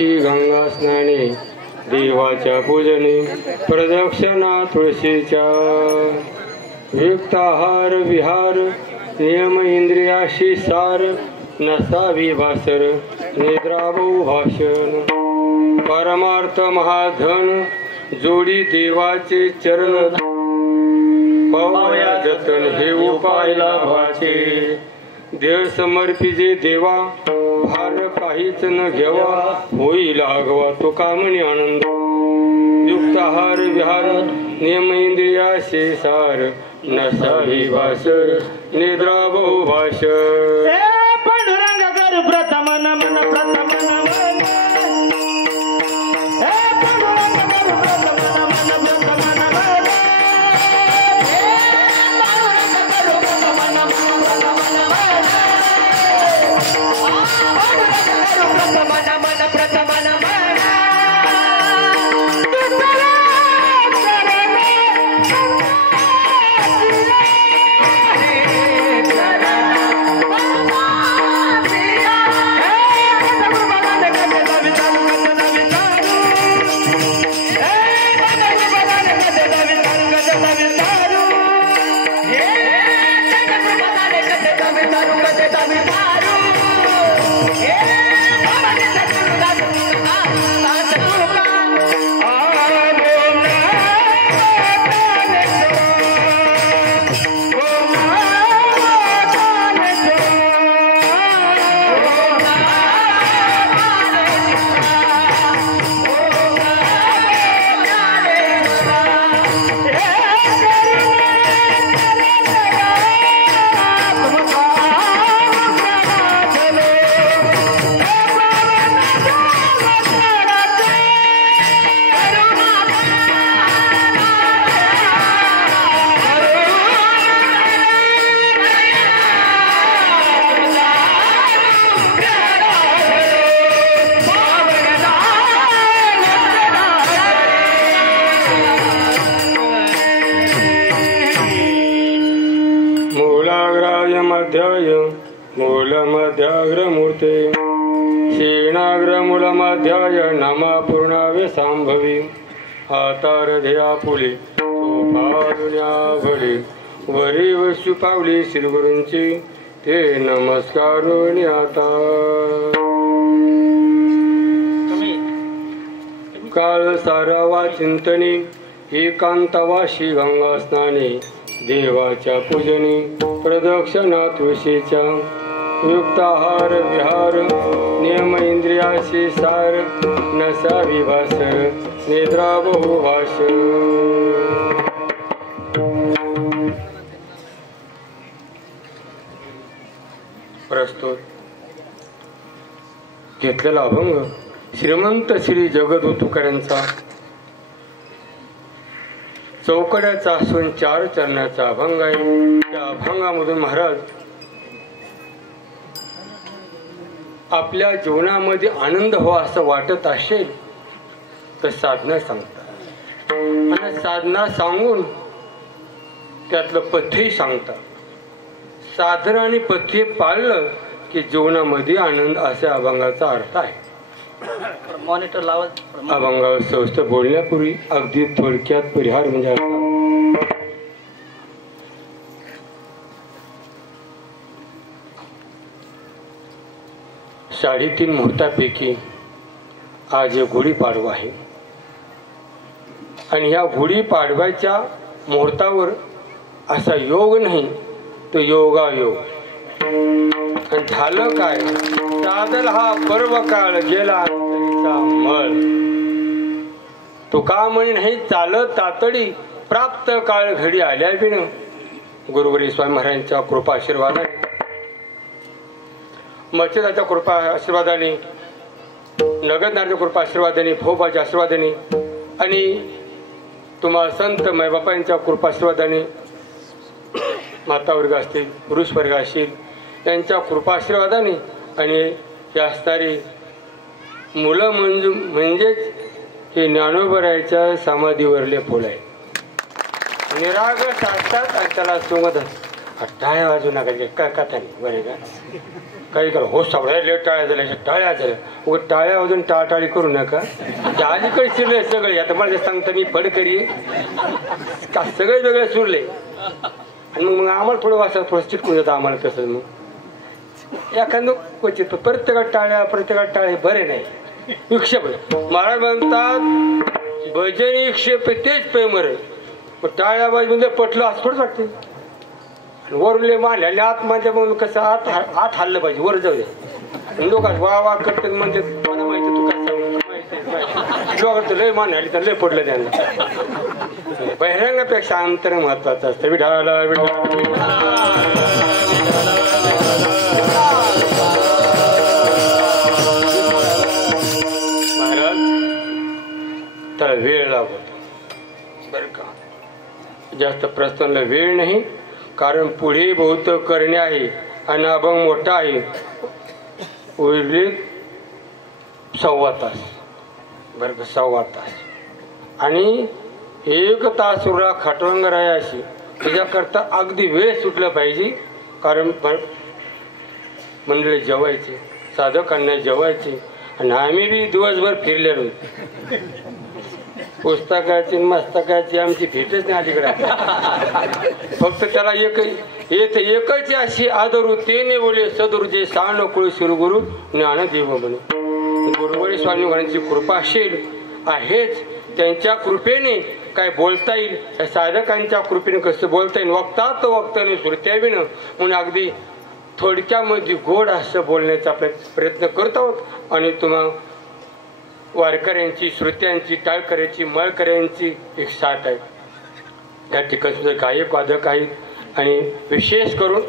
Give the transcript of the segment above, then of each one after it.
इंद्रियाशी गंगा स्नाने देवाच्या पूजने प्रदक्षिणा तुळशीच्या युक्ताहार विहार नियम इंद्रियाशी सार नसावी भासर निद्राभो भाषण परमार्थ महाधन जोडी देवाचे चरण पावया जतन हे उपाय लाभाचे देह समर्पिजे देवा भार काहीच न घेवा होईल आगवा तो कामनी आनंद युक्ताहार विहार नियम इंद्रियाशी सार नसावी भासर निद्रा बहु भाषण पांडुरंग कर प्रथम नमन प्रथम नमन पांडुरंग कर प्रथम नमन प्रथम नमन प्रथम नमन मूलमध्याग्रमूर्ते क्षीणाग्रमूलमध्याय नमा पूर्णावे सांभवी हातारधया पुली सोपारुण्या भली वरी वस्तू पावली श्रीगुरूंची ते नमस्कारुणी आता काळ सारावा चिंतनी एकांतवाशी गंगा स्नाने देवाच्या पूजनी प्रदक्षिणा तुळशीच्या युक्ताहार विहार नियम इंद्रियाशी सार नसावी भासर निद्रा बहु भाषण प्रस्तुत घेतलेला अभंग श्रीमंत श्री जगद्गुरु तुकारामांचा चौकड्याचा असून 4 चरणाचा अभंग आहे. त्या अभंगामधून महाराज आपल्या जीवनामध्ये आनंद व्हावा असं वाटत असेल तर साधना सांगतात आणि साधना सांगून त्यातलं पथ्यही सांगतात. साधना आणि पथ्य पाळलं की जीवनामध्ये आनंद असा अभंगाचा अर्थ आहे. मॉनिटर लावत अभंगावर सविस्तर बोलण्यापूर्वी अगदी थोडक्यात परिहार म्हणजे साडेतीन मुहूर्तापैकी आज गुढीपाडवा आहे आणि ह्या गुढीपाडव्याच्या मुहूर्तावर असा योग नाही तो योगायोग. आणि झालं काय साधल हा पर्व काळ गेला तरीचा मळ तुका म्हणे नाही चालत तातडी प्राप्त काळ घडी आल्या बिन गुरुवरी स्वामी महाराजांच्या कृपा आशीर्वादाने मच्छदाच्या कृपा आशीर्वादाने नगदनारच्या कृपा आशीर्वादाने भोपाच्या आशीर्वादाने आणि तुम्हा संत मायबापांच्या कृपा आशीर्वादाने माता वर्ग असतील पुरुष वर्ग असतील त्यांच्या कृपा आशीर्वादाने आणि हे असणारी मुलं म्हणजेच हे ज्ञानोबरायच्या समाधीवरले फुल आहे. निराग साधतात आणि त्याला सोंगतात टाळ्या वाजू नका काय कथा नाही बरे का काही करा हो सगळ्या लेट टाळ्या झाल्या टाळ्या झाल्या उगं टाळ्या वाजून टाळाटाळी करू नका ते अलीकडे शिरले सगळे आता मला सांगता मी फडकरी का सगळे वेगळे सुरले आणि मग आम्हाला थोडं वाचा थोडं चिटकून जातं आम्हाला तसं मग एखादं क्वचित प्रत्येकात टाळे बरे नाही विक्षेप महाराज म्हणतात भजन विक्षेप तेच प्रेमर टाळ्या बाजू म्हणजे पटलं असं थोडंच वाटते वरले मारले आतमध्ये मग कसं आत हल्लं पाहिजे वर जाऊ दे लोक वा वा करतात म्हणते मला माहिती तू काय लोक लय मान आली तर लय पडलं त्यांना बहिरंगापेक्षा अंतर महत्वाचं असतं विढाला महाराज त्याला वेळ लागतो बरं का जास्त प्रश्नाला वेळ नाही कारण पुढे बहुत करणे आहे आणि अभंग मोठा आहे उरले 1.25 तास बरं का 1.25 तास आणि 1 तास उरला खटवंग राहायची त्याच्याकरता अगदी वेळ सुटला पाहिजे कारण मंडळी जेवायचे साधकांना जेवायचे आणि आम्ही बी दिवसभर फिरलेलो पुस्तकाची मस्तकाची आमची भेटच नाही अलीकडे फक्त त्याला एकच अशी आदरू तेने बोले सदुरुजे साण कुळ शिरगुरु ज्ञान देव म्हणून गुरुवरी स्वामी महाराजांची कृपा असेल आहेच त्यांच्या कृपेने काय बोलता येईल साधकांच्या कृपेने कसं बोलता येईल वक्तात वक्ताने श्रुत्याविन म्हणून अगदी थोडक्यामध्ये गोड असं बोलण्याचा प्रयत्न करत आहोत आणि तुम्हाला वारकऱ्यांची श्रोत्यांची टाळकऱ्यांची मळकऱ्यांची एक साथ आहे या ठिकाणी गायक वादक आहेत आणि विशेष करून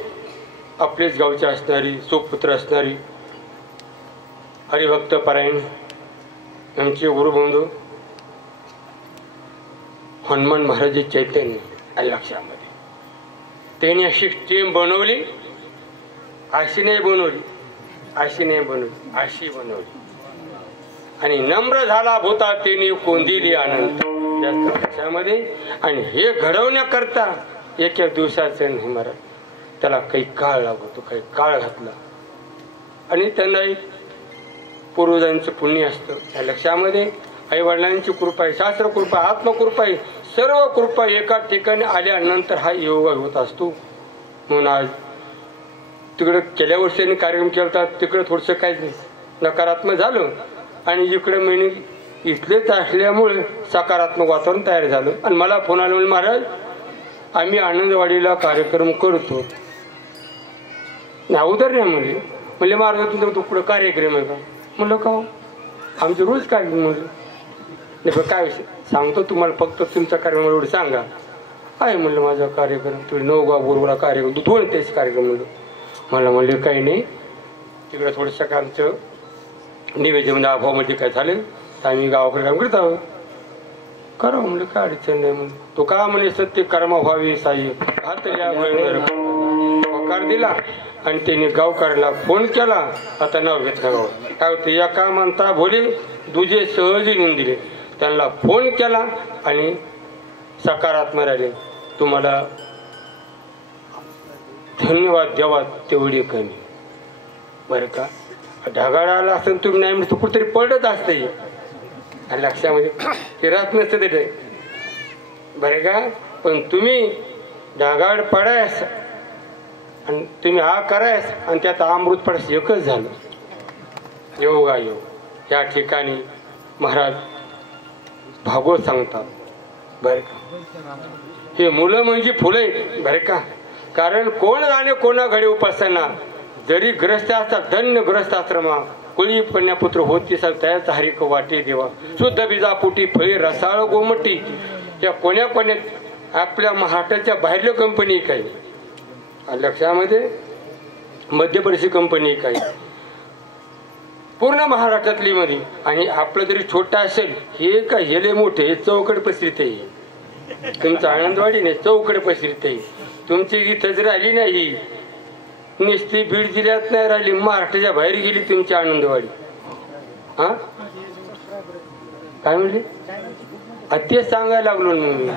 आपलेच गावचे असणारी सुपुत्र असणारी हरिभक्त पारायण आमचे गुरुबंधू हनुमान महाराज चैतन्य या लक्षामध्ये त्यांनी अशी टीम बनवली अशी नाही बनवली अशी बनवली आणि नम्र झाला भूता तिने कोंदिली आनंद जास्त लक्षामध्ये आणि हे घडवण्याकरता एका दिवसाचं नाही महाराज त्याला काही काळ लागतो काही काळ घातला आणि त्यांना एक पूर्वजांचं पुण्य असतं त्या लक्षामध्ये आई वडिलांची कृपा आहे शास्त्र कृपा आत्मकृपा आहे सर्व कृपा एका ठिकाणी आल्यानंतर हा योग होत असतो म्हणून आज तिकडं गेल्या वर्षांनी कार्यक्रम केला तिकडं थोडंसं काही नकारात्मक झालं आणि इकडे महिने इथलेच असल्यामुळे सकारात्मक वातावरण तयार झालं आणि मला फोन आला म्हणजे महाराज आम्ही आनंदवाडीला कार्यक्रम करतो अगोदर नाही म्हणले महाराज तुमचा तो पुढं कार्यक्रम आहे का म्हणलं का आमचे रोज कार्यक्रम म्हणलं नाही काय विषय सांगतो तुम्हाला फक्त तुमचा कार्यक्रम एवढं सांगा आहे म्हणलं माझा कार्यक्रम तुम्ही 9 गाव बरोबर कार्यक्रम 2 तेच कार्यक्रम म्हणलं म्हणले काही नाही तिकडे थोडंसं का आमचं निवेदन अभावामध्ये काय झालं तर आम्ही गावाकडे काम करत आहोत करावं म्हणलं काय अडचण नाही म्हणून तो का म्हणे सत्य कर्म व्हावी साई हात होकार दिला आणि त्यांनी गावकऱ्याला फोन केला आता नाव घेतलं गाव काय होतं एका म्हणता भोले दुजे सहजी नेऊन दिले त्यांना फोन केला आणि सकारात्मक राहिले तुम्हाला धन्यवाद द्यावा तेवढी कमी बरं का ढगाळ आला असेल तुम्ही नाही म्हणजे कुठेतरी पडत असते आणि लक्षामध्ये फिरत नसतं ते बरं का पण तुम्ही ढगाळ पडायस आणि तुम्ही हा करायस आणि त्यात अमृत पडायस एकच झालं योगा योग या ठिकाणी महाराज भागवत सांगतात बरं का हे मुलं म्हणजे फुले बरं का कारण कोण जाणे कोणा घडी उपासना जरी ग्रस्त असतात धन्य ग्रस्त आश्रमा कुळी कन्यापुत्र होती त्याचा हरिक वाटे देवा शुद्ध बीजापुटी फळे रसाळ गोमटी या कोण्या आपल्या महाराष्ट्राच्या बाहेरल्या कंपनी काही लक्षामध्ये मध्यप्रदेशी कंपनी काही पूर्ण महाराष्ट्रातली मध्ये आणि आपलं जरी छोटा असेल हे का हेले मोठे हे चौकड पसरित आहे तुमचं आनंदवाडी नाही चौकड पसरित आहे तुमची इथंच राहिली नाही निस्ती बीड जिल्ह्यात नाही राहिली महाराष्ट्राच्या बाहेर गेली तुमची आनंदवाडी हा काय म्हणले ते सांगायला लागलो मी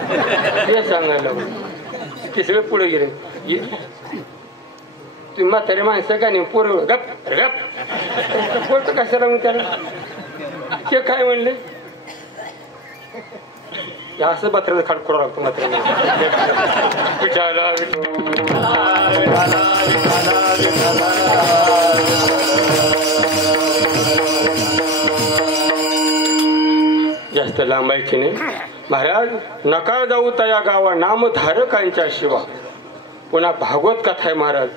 ते सांगायला लागलो ते सगळे पुढे गेले. तुम्ही म्हातारे माणसं का नाही पोर गप गप बोलतो कशाला मग त्याला. ते काय म्हणले असं पत्राला खाट करावं लागतं मात्र. जास्त लांबायची नाही महाराज. नका जाऊ तया गावा नामधारकांच्या शिवा. पुन्हा भागवत कथा आहे महाराज.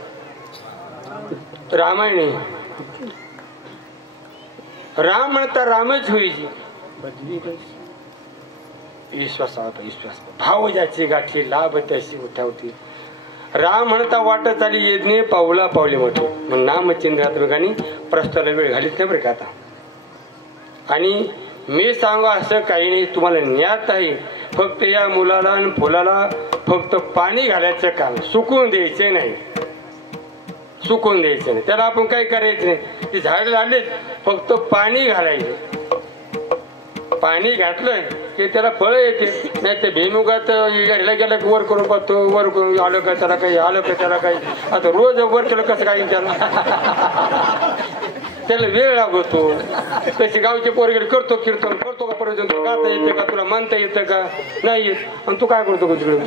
रामायणी राम म्हणता रामच होईची. विश्वासात विश्वास भाव ज्याची गाठी लाभ त्याची उठावती. राम म्हणता वाटत आली यज्ञ पावला पावले मोठे. मग नामचिंद्रात्मकांनी प्रस्तावाला वेळ घालीत नाही बरं का आता. आणि मी सांगा असं काही नाही तुम्हाला ज्ञात आहे. फक्त या मुलाला आणि फुलाला फक्त पाणी घालायचं काम. सुकून द्यायचे नाही. सुकून द्यायचं नाही. त्याला आपण काही करायचं नाही. ती झाड लावलेच फक्त पाणी घालायचं. पाणी घातलं की त्याला फळं येते. नाही ते भीमुगात गाडीला गेला की वर करून पाहतो. वर करून आलं का त्याला काही आलं का त्याला काही. आता रोज वर केलं कसं काही त्याला त्याला वेळ लागतो. तशी गावचे पोरगे करतो कीर्तन करतो का पर्यंत गाता येते का तुला म्हणता येतं का नाही येत. आणि तू काय करतो का तिकडे.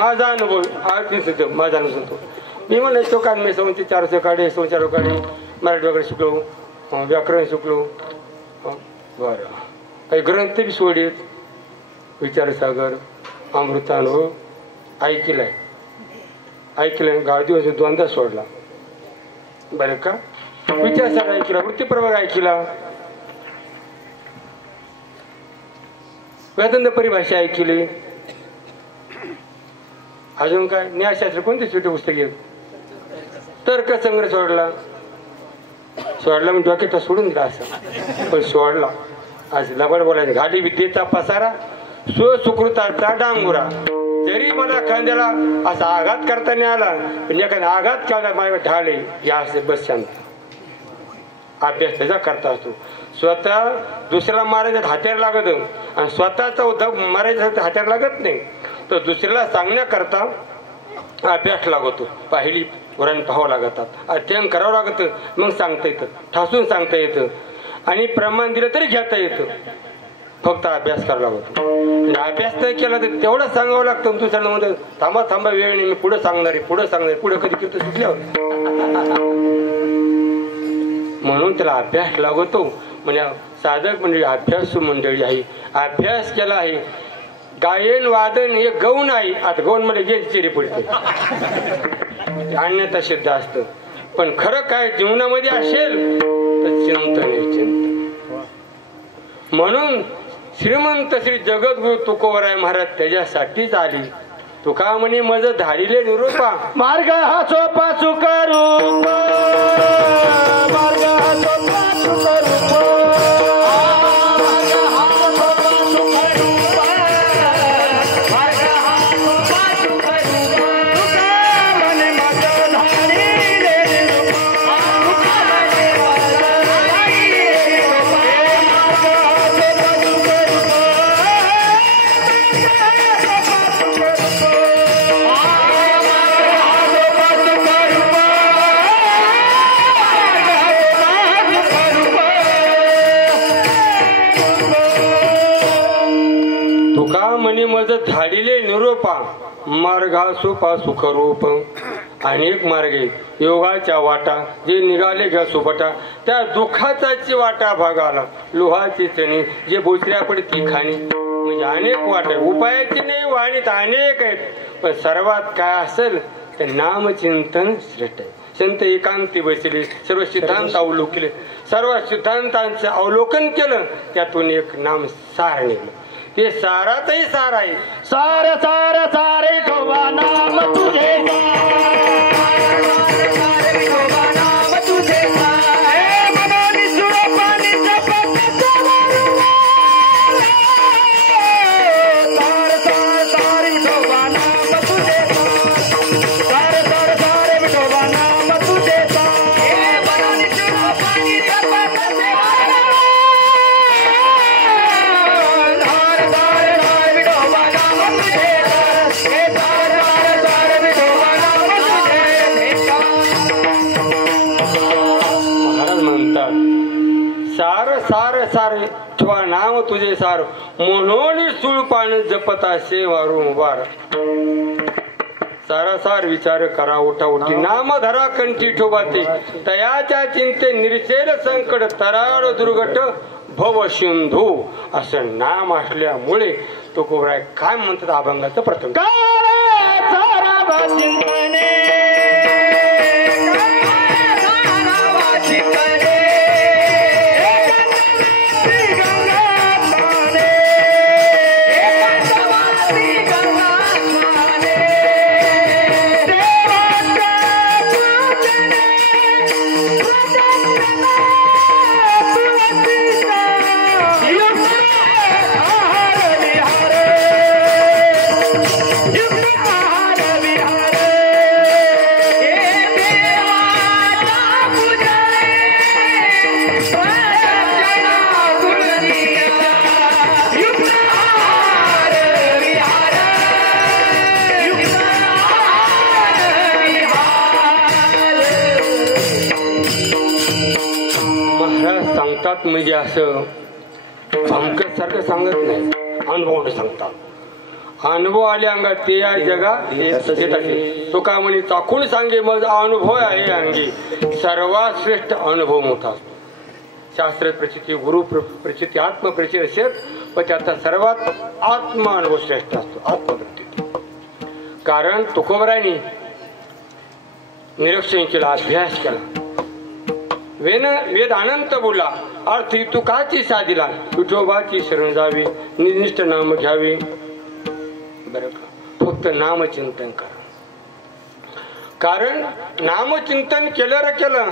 माझा अनुभव आज माझा अनुभव सांगतो. मी म्हणलं चौकात मी संवती 400 काढे 4 काढे मराठी वगैरे शिकलो. व्याकरण शिकलो. बरं काही ग्रंथ बी सोडीत. विचारसागर अमृतानुभव ऐकलाय. गाव दिवस 2दा सोडला बरं का. विचारसागर ऐकला. वृत्तीप्रभाग ऐकला. वेदांत परिभाषा ऐकली. अजून काय न्यायशास्त्र कोणती छोटी पुस्तके. तर्कसंग्रह सोडला. मी डोक्यात सोडून दिला असं पण सोडला. आज लबड बोलायचं. घाली विद्येचा पसारा स्वसुकृताचा डांगुरा. जरी मला खांद्याला असा आघात करताना आला पण एखादा आघात केला माझ्या ढाले या असे बस शांत. अभ्यास त्याचा करता असतो. स्वतः दुसऱ्याला मारायचं हत्यार लागत आणि स्वतःचा उद्योग मारायचं हत्यार लागत नाही. तर दुसऱ्याला सांगण्याकरता अभ्यास लागतो. पहिली वरण पाहावं लागतात. अध्ययन करावं लागतं. मग सांगता येतं. ठासून सांगता येतं. आणि प्रमाण दिलं तरी घेता येतं. फक्त अभ्यास करावा लागतो. अभ्यास नाही केला तर तेवढं सांगावं लागतं. दुसऱ्याला म्हणतो थांबा वेळ नाही मी पुढे सांगणार आहे. पुढे कधी कीर्तन शिकल्यावर म्हणून त्याला अभ्यास लागतो. म्हणजे साधक मंडळी अभ्यासू मंडळी आहे. अभ्यास केला आहे. गायन वादन हे गौण आहे. आता गौण मध्ये गेली चिरी पडते अन्यथा सिद्ध असतं. पण खरं काय जीवनामध्ये असेल तर चिंतन. म्हणून श्रीमंत श्री जगद्गुरु तुकोबराय महाराज त्याच्यासाठीच आली. तुका म्हणे मज धाडिले निरोपा. मार्ग हा सोपा सुखरूप. मार्ग हा सोपा सुखरूप. मज धाडिले निरोपा. मार्गा सोपा सुखरूप. अनेक मार्गे योगाच्या वाटा जे निघाले घ्या सुपटा. त्या दुःखाचाची वाटा भागाला लोहाची चणी जे बोचऱ्या पडती खाणी. म्हणजे अनेक वाटा उपायाची नाही वाणीत अनेक आहेत. पण सर्वात काय असेल ते नामचिंतन श्रेष्ठ आहे. संत एकांती बसले. सर्व सिद्धांत अवलोकन केले. सर्व सिद्धांतांचं अवलोकन केलं. त्यातून एक नाम सार निघलं. ते सारातही सार आहे. सार सार सारे ठोबा नाम तुझे. Hey, सारे ठेवा नाम तुझे सार म्हणून सुळपान जपत असे वारंवार सारासार विचार करा उठा उठी नाम धरा कंठी ठोबाते तयाच्या चिंते निर्शेल संकट तरार दुर्गट भव सिंधू असं नाम असल्यामुळे तुकोबराय काय म्हणतात अभंगाचं प्रथम म्हणजे असं अंकट सारखं सांगत नाही अनुभव सांगतात अनुभव आले अंगात ते या जगात येतात तुका म्हणे चाखून सांगे मग अनुभव आहे अंगी सर्वात श्रेष्ठ अनुभव मोठा असतो शास्त्र प्रचिती गुरु प्रचिती आत्मप्रचिती असेल पण त्याचा सर्वात आत्म अनुभव श्रेष्ठ असतो आत्मप्रचिती कारण तुकोबरायांनी निरीक्षण केला अभ्यास केला वेद अनंत बोला अर्थी तुकाची साधीला विठोबाची शरण जावी निष्ठ नाम घ्यावे बरं का फक्त नामचिंतन करा कारण नामचिंतन केलं रे केलं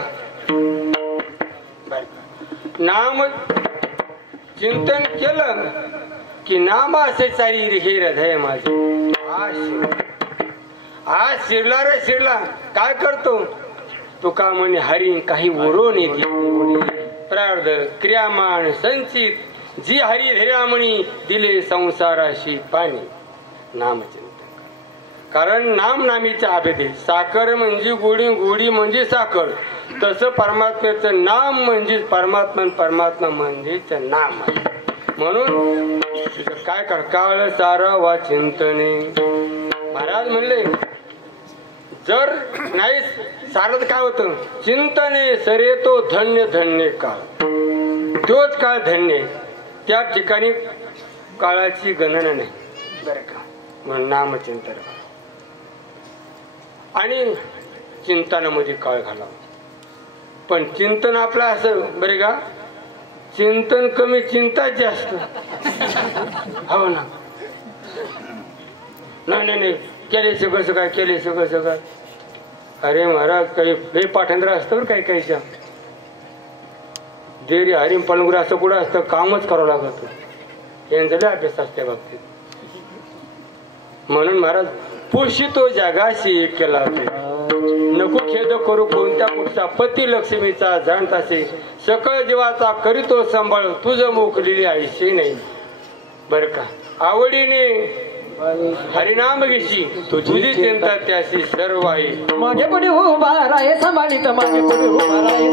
नाम चिंतन केलं की नाम असे चारी हे हृदय माझे आज शिरला रे शिरला काय करतो तुका म्हणे हरी काही उरून येते प्रार्थ क्रियामान संचित जी हरी धैर्यामणी दिले संसाराशी पाणी नामचिंतन कारण नाम नामीच्या आभेदे साखर म्हणजे गोडी गोडी म्हणजे साखर तसं परमात्म्याचं नाम म्हणजे परमात्मा म्हणजेच नाम आहे म्हणून काय कर काळ सारा वा चिंतने महाराज म्हणले जर नाही सारत काय होतं चिंतने सरे तो धन्य धन्य काळ तोच काळ धन्य त्या ठिकाणी काळाची गणना नाही बरं का म्हणून नामचिंतन आणि चिंतनामध्ये काळ घालावा पण चिंतन आपलं असं बरे का चिंतन कमी चिंता जास्त हो ना नाही केले सगळं काय केले सगळं अरे महाराज काही हे पाठांतर असतं काही काहीच्या देरी हरिम पलंगुरा असं कुठं असतं कामच करावं लागत यांचा लय अभ्यास असते बाबतीत म्हणून महाराज पोषितो जगाशी एक केला नको खेद करू कोणत्या पुढचा पती लक्ष्मीचा जाणतासे सकळ जीवाचा करीतो सांभाळ तुझं मोकलेली आयुष्य नाही बर का आवडीने हरिनाम घेशी तुझी चिंता त्याशी सर्व आहे मागे पुढे उभा राहे सांभाळीत मागे पुढे उभा राहे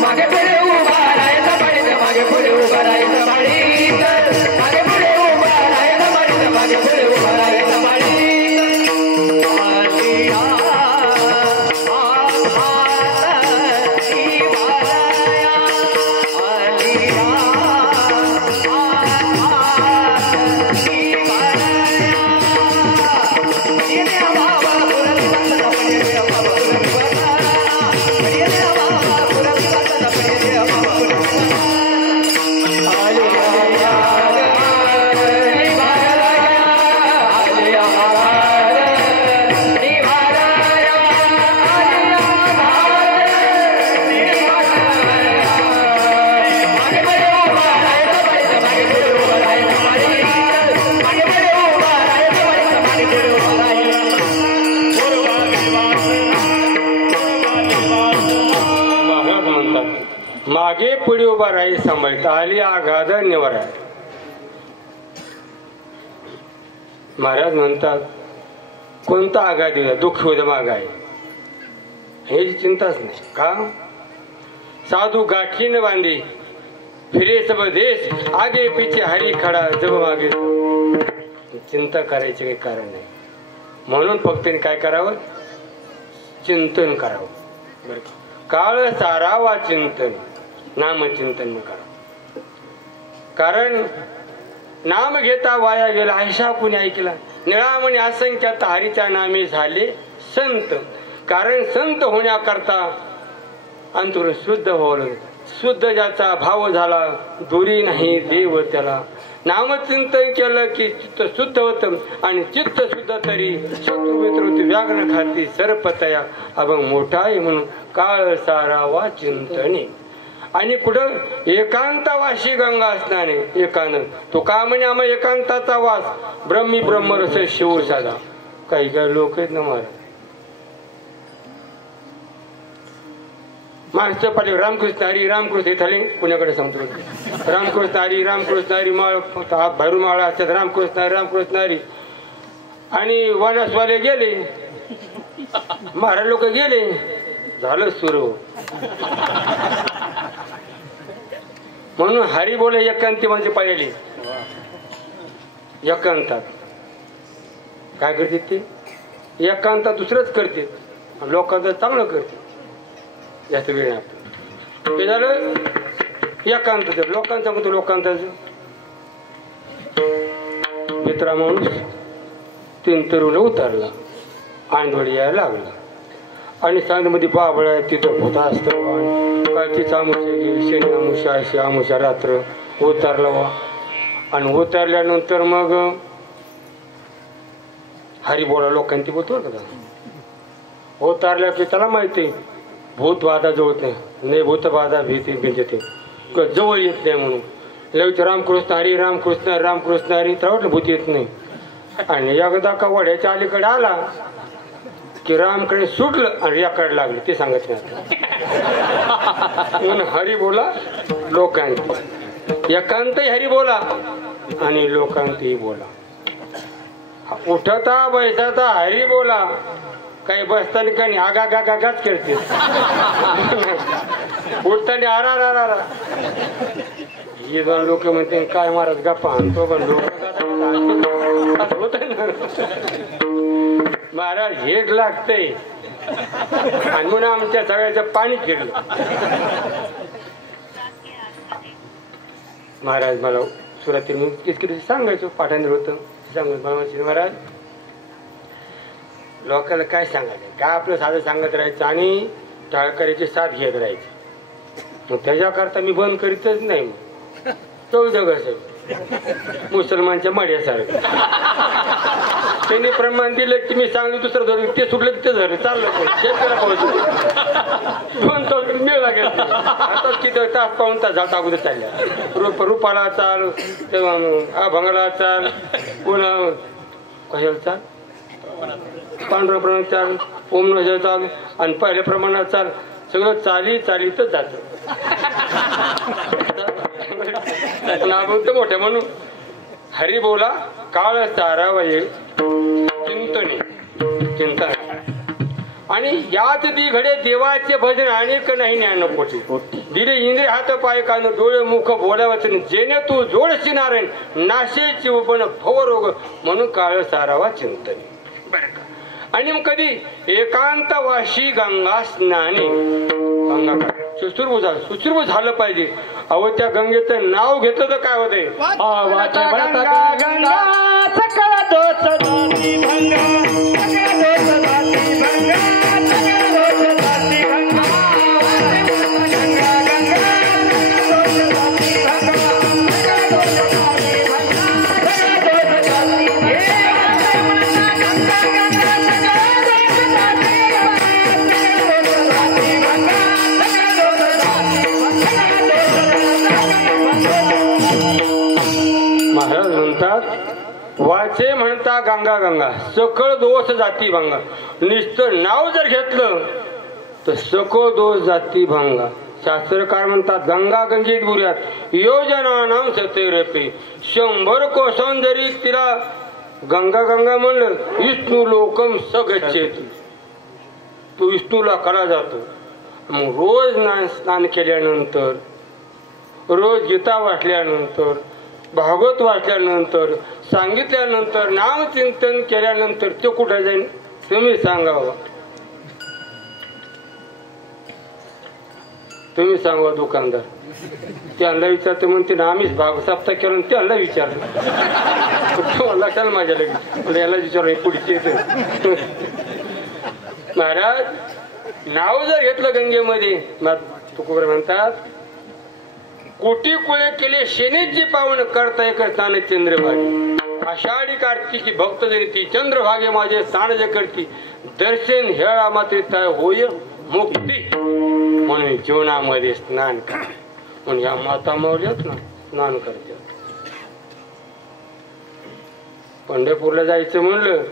मागे पुढे उभा राहे सांभाळीत मागे पुढे उभा राहे सांभाळीत मागे पुढे उभा राहे सांभाळीत मागे पुढे उभा राहे मागे पुढे उभा राही सांभाळता आली आघाद निवारा. महाराज म्हणतात कोणता आघात दिला दुःख माग आहे ह्याची चिंताच नाही का? साधू गाठीन बांधे फिरे सब देश आगे पीछे हरी खडा जब मागे. चिंता करायची काही कारण नाही. म्हणून फक्त काय करावं? चिंतन करावं. बरं काळ सारावा चिंतन, नामचिंतन करावं. कारण नाम घेता वाया गेला ऐशा कुणी ऐकला. निळामणी असंख्यात हरीच्या नामे झाले संत. कारण संत होण्याकरता अंतरून शुद्ध व्हावं. शुद्ध ज्याचा भाव झाला दुरी नाही देव त्याला. नामचिंतन केलं की चित्त शुद्ध होतं आणि चित्त शुद्ध तरी शत्रू मित्र व्याघ्र खाती सर्पतया अभंग मोठा आहे. म्हणून काळ सारावा चिंतने. आणि कुठं एकांतावाशी गंगा स्नाने. एकांत तो का म्हणे आम्हा एकांताचा वास ब्रह्मी ब्रह्मरस शिव साधा. काही काही लोक आहेत ना महाराज माणसं पाटील रामकृष्ण हरी रामकृष्ण हे थाले पुण्याकडे सांगतो. रामकृष्ण हरी रामकृष्ण हरी माळ भैरू माळा असतात. रामकृष्ण हरी रामकृष्ण हरी. आणि वनसवाले गेले महाराज लोक गेले झालं सुरू. म्हणून हरी बोले एकांती म्हणजे पाहिली. एकांतात काय करते ते? एकांतात दुसरंच करते. लोकांचं चांगलं करते. जास्त वेळ नाही. हे झालं एकांत. लोकांचं म्हणतो लोकांचं मित्रा माणूस 3 तरुण उतरला. आंधवडी यायला लागला. आणि सांगमध्ये बाबळ आहे तिथं भूता असतं. कालची आमुष्या गेली शनी आमुष्या अशी आमुष्या रात्र उतरला वा. आणि उतरल्यानंतर मग हरी बोला लोकांनी बोलतो का उतरल्या की त्याला माहिती भूत बाधा जवळ नाही. भूत बाधा भीती भिंजते जवळ येत नाही. म्हणून लवच रामकृष्ण हरी रामकृष्ण रामकृष्ण हरी तर वाटलं भूत येत नाही. आणि एकदा का वड्याच्या अलीकडे आला की रामकडे सुटलं आणि याकडे लागले ते सांगत नाही. म्हणून हरी बोला लोकांत एकांतही हरी बोला आणि लोकांतही बोला. उठता बैसता हरी बोला. काही बसताना काही आगा गा गा गाच खेळते. उठताना आरा हे दोन लोक म्हणते काय महाराज गप्पा आणतो पण लोक होत महाराज हेट लागतंय. आणि म्हणून आमच्या सगळ्याचं पाणी फिरलं. महाराज मला सुरुवातीला किती सांगायचो पाठांतर होतं सांगत मला महाराज लोकांना काय सांगायचं काय आपलं साधं सांगत राहायचं आणि टाळकरीची साथ घेत राहायची. मग त्याच्याकरता मी बंद करीतच नाही. चौदग असेल मुसलमानच्या मड्यासारखं त्यांनी प्रमाण दिलं की मी सांगली दुसरं धरून ते सुटलं की ते झालं चाललं. दोन तास मिळ लागेल. आता तिथं तास पाहून तास जाता अगोदर चालल्या. रुपाला चाल अभंगाला चाल पुन्हा कशाला चाल पांढरा प्रमाणात चाल ओम नमः चाल आणि पहिल्या प्रमाणात चाल सगळं चालीतच जात. मोठ्या म्हणून हरी बोला काळ सारावा येईल चिंतने चिंता. आणि यात दी घडे देवाचे भजन अनेक नाही ज्ञान पोटी. दिले इंद्रिय हात पाय कान डोळे मुख बोलावच जेणे तू जोडशी नारायण नाशेची उपन भवरोग. म्हणून काळ सारावा चिंतने. आणि मग कधी एकांतवाशी गंगा स्नाने. गंगा सुश्रुभ झालं पाहिजे. अहो त्या गंगेचं नाव घेतलं तर काय होते वाचे म्हणता गंगा गंगा सकळ दोष जाती भंगा. नुसतं नाव जर घेतलं तर सकळ दोष जाती भंगा. शास्त्रकार म्हणतात गंगा गंगेत बुऱ्यात योजना नाम सतेरपे. 100 कोसांन जरी तिला गंगा गंगा म्हणलं विष्णू लोकम सगच्छेती. तो विष्णूला करा जातो. मग रोज स्नान केल्यानंतर, रोज गीता वाचल्यानंतर, भागवत वाचल्यानंतर, सांगितल्यानंतर, नामचिंतन केल्यानंतर ते कुठे जाईल तुम्ही सांगावं. तुम्ही सांगा दुकानदार. त्यांना विचारते म्हणते ना आम्हीच भाग सप्ताह केला त्यांना विचारलं लक्षात माझ्या लगेच याला विचारलं पुढचे महाराज. नाव जर घेतलं गंगेमध्ये तुकोबर म्हणतात कोटी कुळे केले शेनेची पावन करता एक स्नान चंद्रभागी. आषाढी कार्तिकी भक्त जनिती चंद्रभागे माझे स्नान जे करती दर्शन हेळा मात्र होय मुक्ती. म्हणून जीवनामध्ये स्नान करा. म्हणून ह्या माता मावल्यात ना स्नान करतात. पंढरपूरला जायचं म्हणलं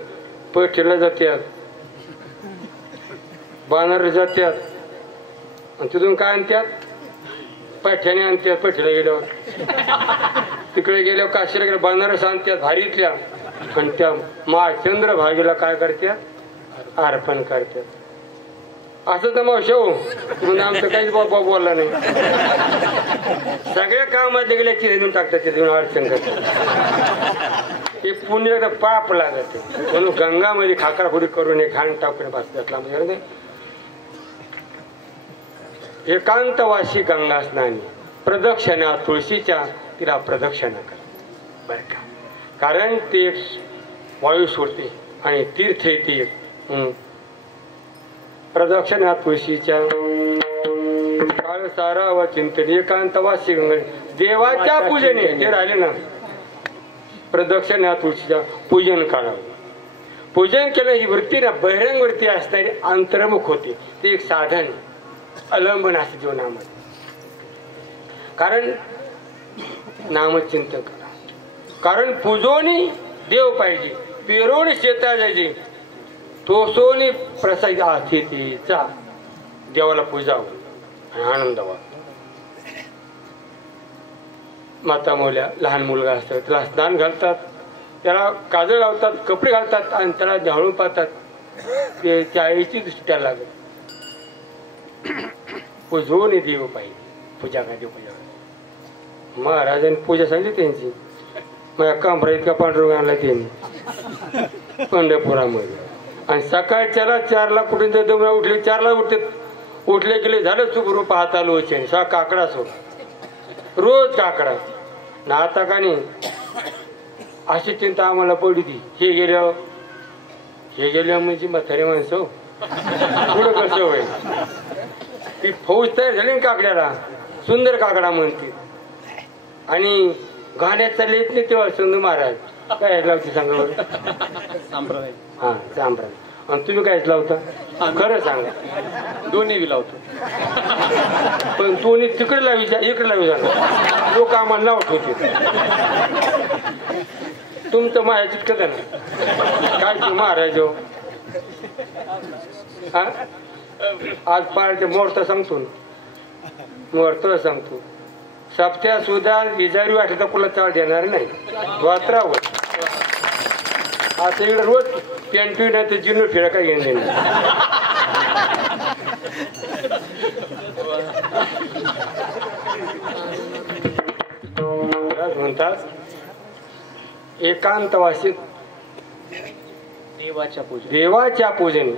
पैठेला जात्यात, बानार जात्यात आणि तिथून काय आणत्यात पैठ्याने आणत्यात. पैठेला गेल्यावर तिकडे गेल्यावर काशीला गेल्या बनारस आणत्यात भारीतल्या आणि त्या चंद्रभागेला काय करतात अर्पण करतात. असं तर मावशी हो म्हणून आमचं काहीच बाबा बोलला नाही. सगळ्या कामात गेल्या चिरे देऊन टाकतात ते देऊन अडचण करतात. हे पुण्य एकदा पाप लागत म्हणून गंगामध्ये खाकराफुडी करून हे घाण टाकून बसला म्हणजे एकांतवासी गंगा स्नानी प्रदक्षिणा तुळशीच्या तिला प्रदक्षिणा कर बर का. कारण ते वायू सोडते आणि तीर्थ येते. प्रदक्षिणा तुळशीच्या काळ सारा व चिंतन एकांतवासी गंगा देवाच्या पूजने ते राहिले ना. प्रदक्षिणा तुळशीच्या पूजन करावं. पूजन केलं ही वृत्ती ना बहिरंग वृत्ती असणारी अंतर्मुख होते. ते एक साधन अवलंबन असते जीवनामध्ये. कारण नामचिंतन करा. कारण पूजोनी देव पाहिजे पेरोनी शेता जायचे तोसोनी प्रसाद अतिथीचा देवाला पूजावं आणि आनंद व्हावा. माता मौल्या लहान मुलगा असतात त्याला स्नान घालतात, त्याला काजळ लावतात, कपडे घालतात आणि त्याला झाडून पाहतात. ते त्या आईची दृष्टी त्याला लागत. पूजोनी देव पाहिजे पूजा का देव पूजा. महाराजांनी पूजा सांगितली त्यांची. माझ्या कांबरा इतका पांढरा आणला त्यांनी पंढरपुरामध्ये. आणि सकाळच्याला 4ला कुठून दमला उठले 4ला उठले गेले झालं सुखरूप पाहत आलो होते. सा काकडा सोड रोज काकडा ना. आता का नाही अशी चिंता आम्हाला पडली ती. हे गेल्या म्हणजे म्हातारी माणसं पुढं कसं होईल. ती फौज तयार झाली ना काकड्याला सुंदर काकडा म्हणते. आणि गाण्याचा लेत नाही तेव्हा सुंदर महाराज काय लावते सांगा बरं. संप्रदाय हा संप्रदाय. आणि तुम्ही कायच लावता खरं सांगा. दोन्ही बी लावतो पण दोन्ही तिकडे लावी इकडे लावी जाणार लोक आम्हाला लावत होते. तुमचं माझ्या चिटकत ना काय तू महाराज हा. आज पाळते मोर्ता सांगतो मोर्ता सांगतो. सप्त्या सुद्धा इजारी वाटली तर कुला चाळ देणार नाही वात्रावर. आता इकडे रोज पेंटू नाही तर जिनो फिरा काय घेऊन देणार. म्हणतात एकांतवासी देवाच्या पूजने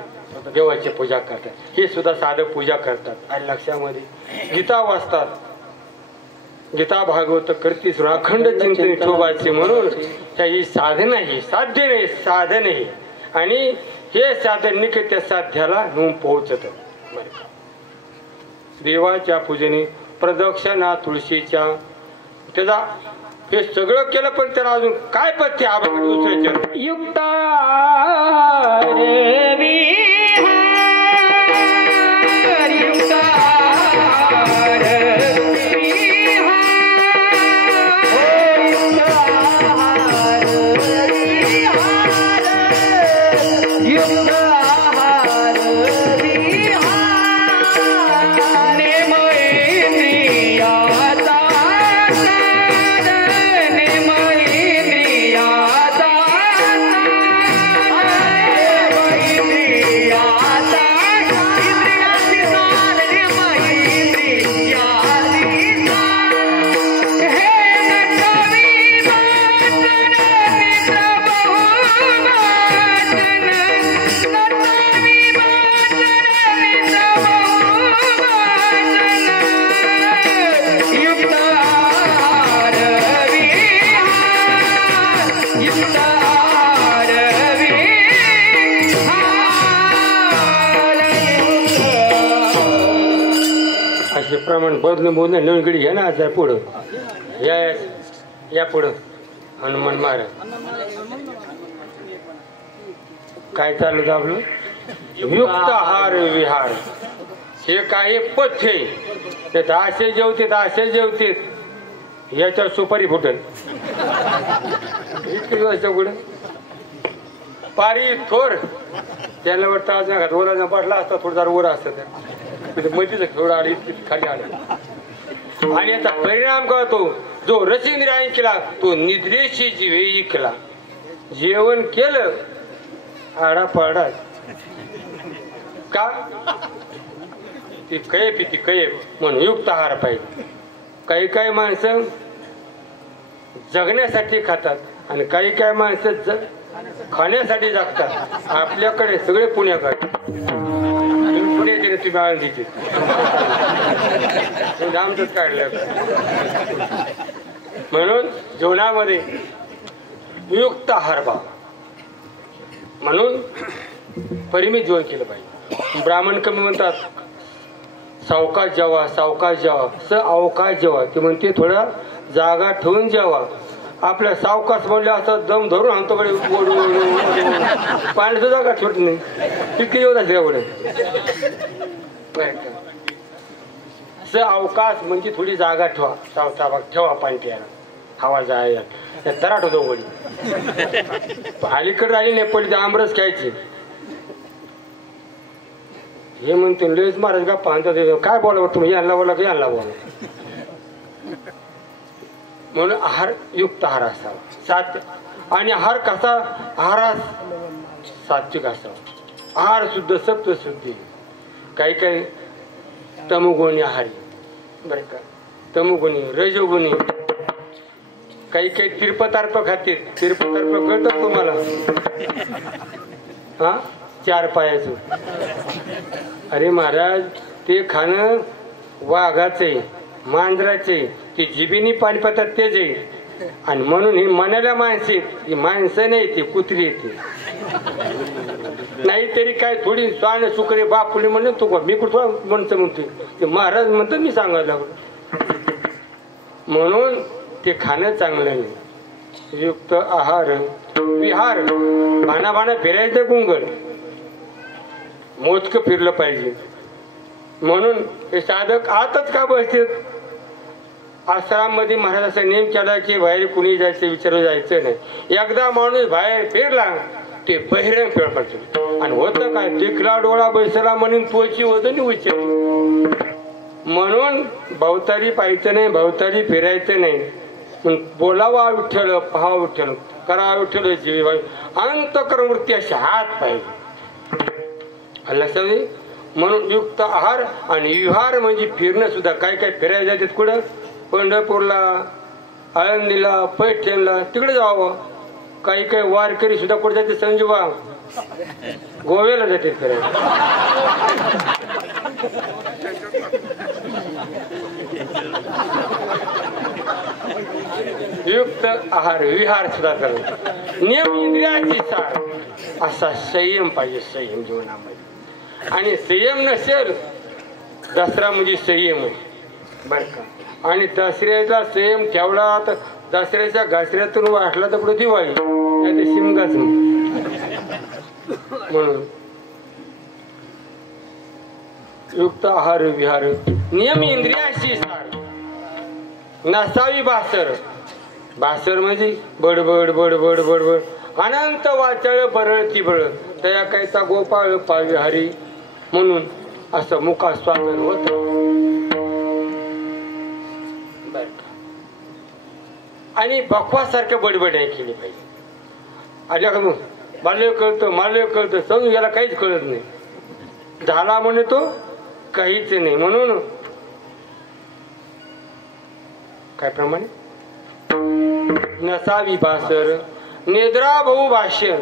देवाची पूजा करतात. हे सुद्धा साधं पूजा करतात. आणि लक्षामध्ये गीता वाचतात. गीता भागवत करतीस अखंड चिंतन ठोबाचे. म्हणून ही साधना ही साध्य नाही साधन आहे. आणि हे साधन निकट त्या साध्याला नेऊन पोहोचत. देवाच्या पूजने प्रदक्षिणा तुळशीच्या त्याचा हे सगळं केलं पण त्याला अजून काय पथ्य आपण दुसऱ्याच्या युक्ता प्रमाण बदलून बोलणं नवीन गडी घ्या ना जरा पुढं या पुढं हनुमान महाराज काय चालू दाबलं युक्त आहार विहार हे काही पथ्य ते असे जेवते याच्यावर सुपारी फुटल इतकी दिवस पुढे पारी थोर त्याला वाटतं आज ओला बसला असता थोडा वर असतं त्या मधीच थोडं आली खाली आलं आणि याचा परिणाम करतो जो रसिंद्र ऐकला तो निद्रेशी जीवे ऐकला जेवण केलं आडा पाडा का ती कैप म्हणून युक्त आहार पाहिजे काही माणसं जगण्यासाठी खातात आणि काही माणसं खाण्यासाठी जगतात आपल्याकडे सगळे पुण्याकडे पुण्याचे तुम्ही आळंदीचे आमचंच काढलं म्हणून जेवणामध्ये युक्त आहार भाव म्हणून परिमित जेवण केलं पाहिजे ब्राह्मण कमी म्हणतात सावकाश जेवा स अवकाश जेवा ते म्हणते थोडा जागा ठेवून जेवा आपल्या सावकाश म्हणले असं दम धरून आमच्याकडे पाण्याचं जागा ठेवत नाही तितके जेवत एवढे स अवकाश म्हणजे थोडी जागा ठेवा पाणी प्यायला हवा जायला तराट होतो वडी अलीकडे राहिली नाही पडली आमरस खायची हे म्हणतो लयच महाराज का पाहता काय बोलावं तुम्ही यांना बोला की यांना बोला म्हणून आहार युक्त आहार असावा सात्य आणि आहार कसा आहार सात्विक असावा आहार शुद्ध सत्व शुद्धी काही तमोगुणी आहारी बरं का तमोगुणी रजोगुणी काही तिरपतार्प खाते तिरपतार्प कळतात तुम्हाला हा 4 पायाचं अरे महाराज ते खाणं वाघाचे मांजराचे ते जिबीनी पाणी पातात तेच आहे आणि म्हणून ही मनाला माणसे ही माणसं नाही ती कुत्री येते नाहीतरी काय थोडी स्वान सुकरे बापुले म्हणून तू मी कुठं म्हणतोय ते महाराज म्हणतो मी सांगायला लागलो म्हणून ते खाणं चांगलं नाही युक्त आहार विहार भाना फिरायचं गुंगड मोजकं फिरलं पाहिजे म्हणून हे साधक आतच का बसतात आश्रमामध्ये महाराजाचा नेम केला की बाहेर कुणी जायचं विचारलं जायचं नाही एकदा माणूस बाहेर फिरला ते बहिरंग फेळ पडतो आणि होतं काय टिकला डोळा बैसला म्हणून तोची वजन उचल म्हणून भवतारी पाहायचं नाही भवतारी फिरायचं नाही बोलावा विठ्ठल पहा विठ्ठल करा विठ्ठल जीवी अंतकर्मवृत्ती असे हात पाहिजे लक्षात म्हणून युक्त आहार आणि विहार म्हणजे फिरणं सुद्धा काय फिरायला जातात कुठं पंढरपूरला आळंदीला पैठणला तिकडे जावं काही वारकरी सुद्धा कुठे जाते संजोबा गोव्याला जाते फिरायला युक्त आहार विहार सुद्धा करत नियम इंद्रियाची सार असा संयम पाहिजे संयम जीवनामध्ये आणि संयम नसेल दसरा म्हणजे संयम आहे बर का आणि दसऱ्याचा संयम ठेवला तर दसऱ्याच्या घासऱ्यातून वाटला तर पुढे दिवाळी नाही शिमगाच म्हणून युक्त आहार विहार नियम इंद्रियाशी सार नसावी बासर म्हणजे बडबड बडबड बडबड अनंत वाचाळ बरळती बळ तया कायचा गोपाळ पावी हरी म्हणून असं मुखास्वादन होत आणि बकवासारखं बडबड नाही केली पाहिजे आल्याकडून मला कळतं समजून याला काहीच कळत नाही झाला म्हणे तो काहीच नाही म्हणून काय प्रमाणे नसावी बासर निद्रा भाऊ भाष्य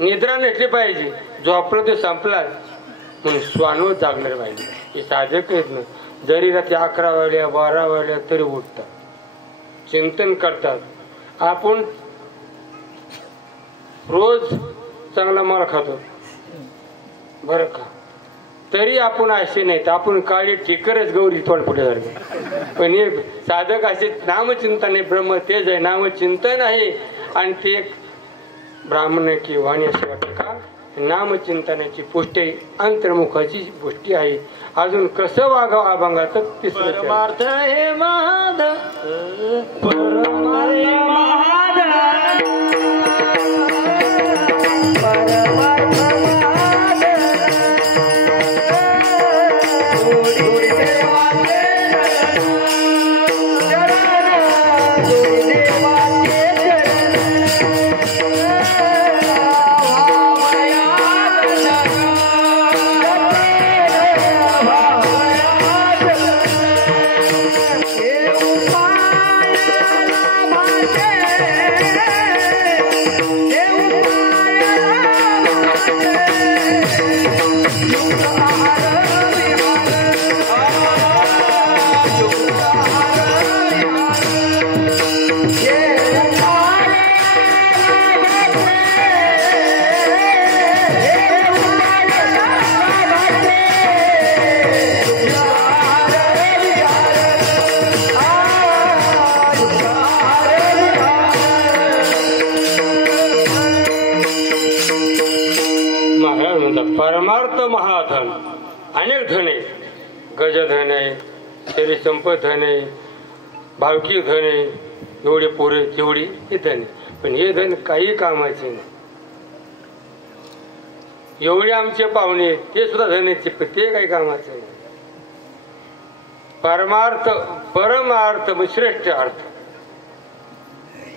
निद्रा नसली पाहिजे झोपलं ते संपला म्हणून स्वानवर जागणार पाहिजे हे साधक आहेत ना जरी रात्री 11 वाजल्या 12 वाजल्या तरी उठतात चिंतन करतात आपण रोज चांगला माल खातो बरं का तरी आपण असे नाहीत, आपण काळी टिकरच गौरी तोंडफुट्यासारखे. पण हे साधक असे नामचिंतन आहे, ब्रह्म तेज आहे, नामचिंतन आहे. आणि ते ब्राह्मणाची वाणी असे वाटतं का नामचिंतनाची पुष्टी अंतर्मुखाची गोष्टी आहे. अजून कसं वागावं अभंगाचं तिसरं परमार्थ हे माधव परमार्थ परमार्थ महाधन. अनेक धन आहे, गजधन आहे, शरीर संपधन आहे, भावकी धन आहे, एवढे पोरे तेवढी हे धन आहे. पण हे धन काही कामाचे नाही. एवढे आमचे पाहुणे ते सुद्धा धन आहेत, पण ते काही कामाचे नाही. परमार्थ परमार्थ श्रेष्ठ अर्थ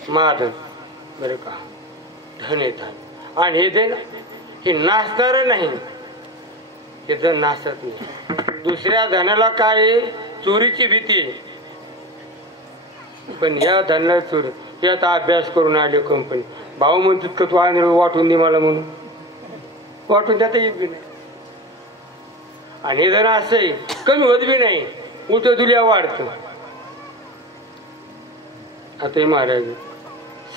महाधन बरं का धन आहे धन. आणि हे धन हे नाचणार नाही, हे धन नाचत नाही. दुसऱ्या धनाला काय चोरीची भीती आहे, पण या धनाला चोरी. हे आता अभ्यास करून आले कंपनी भाऊ म्हणतात का तू वाटून दे मला म्हणून वाटून त्यात येत बी नाही. आणि हे धन असं आहे कमी होत बी नाही, उलट दुल्या वाढतं. आता हे महाराज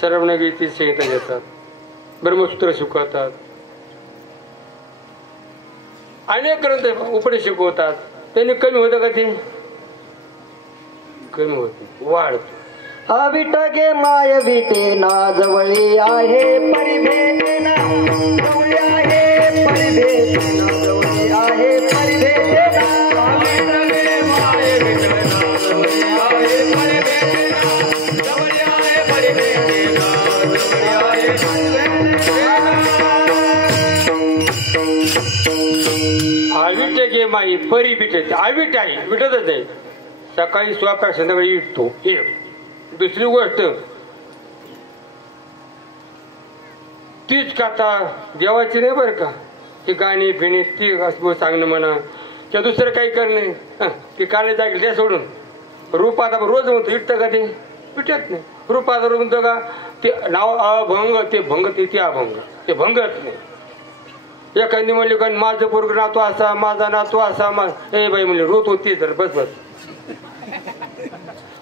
सर्वज्ञगीती संहिता घेतात, ब्रह्मसूत्र शिकवतात, अनेक ग्रंथ उपडे शिकवतात. त्यांनी कमी होतं का ते कमी होते वाढत. अविटगे माय विटे ना जवळी आहे परिभेटे ना जवळी आहे परिभेटे ना जवळी आहे परिभेटे ना अविटगे माय विटे ना जवळी आहे परिभेटे ना जवळी आहे परिभेटे ना जवळी आहे परिभेटे ना. अविटगे माई परी बिटे अविट आहे विटतच नाही. सकाळी स्वयंपाक संध्याकाळी विटतो. एक दुसरी गोष्ट तीच कथा देवाची नाही बरं का. ही गाणी फिणी ती सांगणं म्हणा किंवा दुसरं काही करणे ती काले जागे त्या सोडून रूपात रोज म्हणतो विटतं का ते विटत नाही. रूपात रोज म्हणतो का ते नाव अभंग ते भंग ते अभंग ते भंगत नाही. एखादी म्हणली का माझं पोरग नातू असा माझा नातू असा ए बाई म्हणले रोत होती तर बस बस.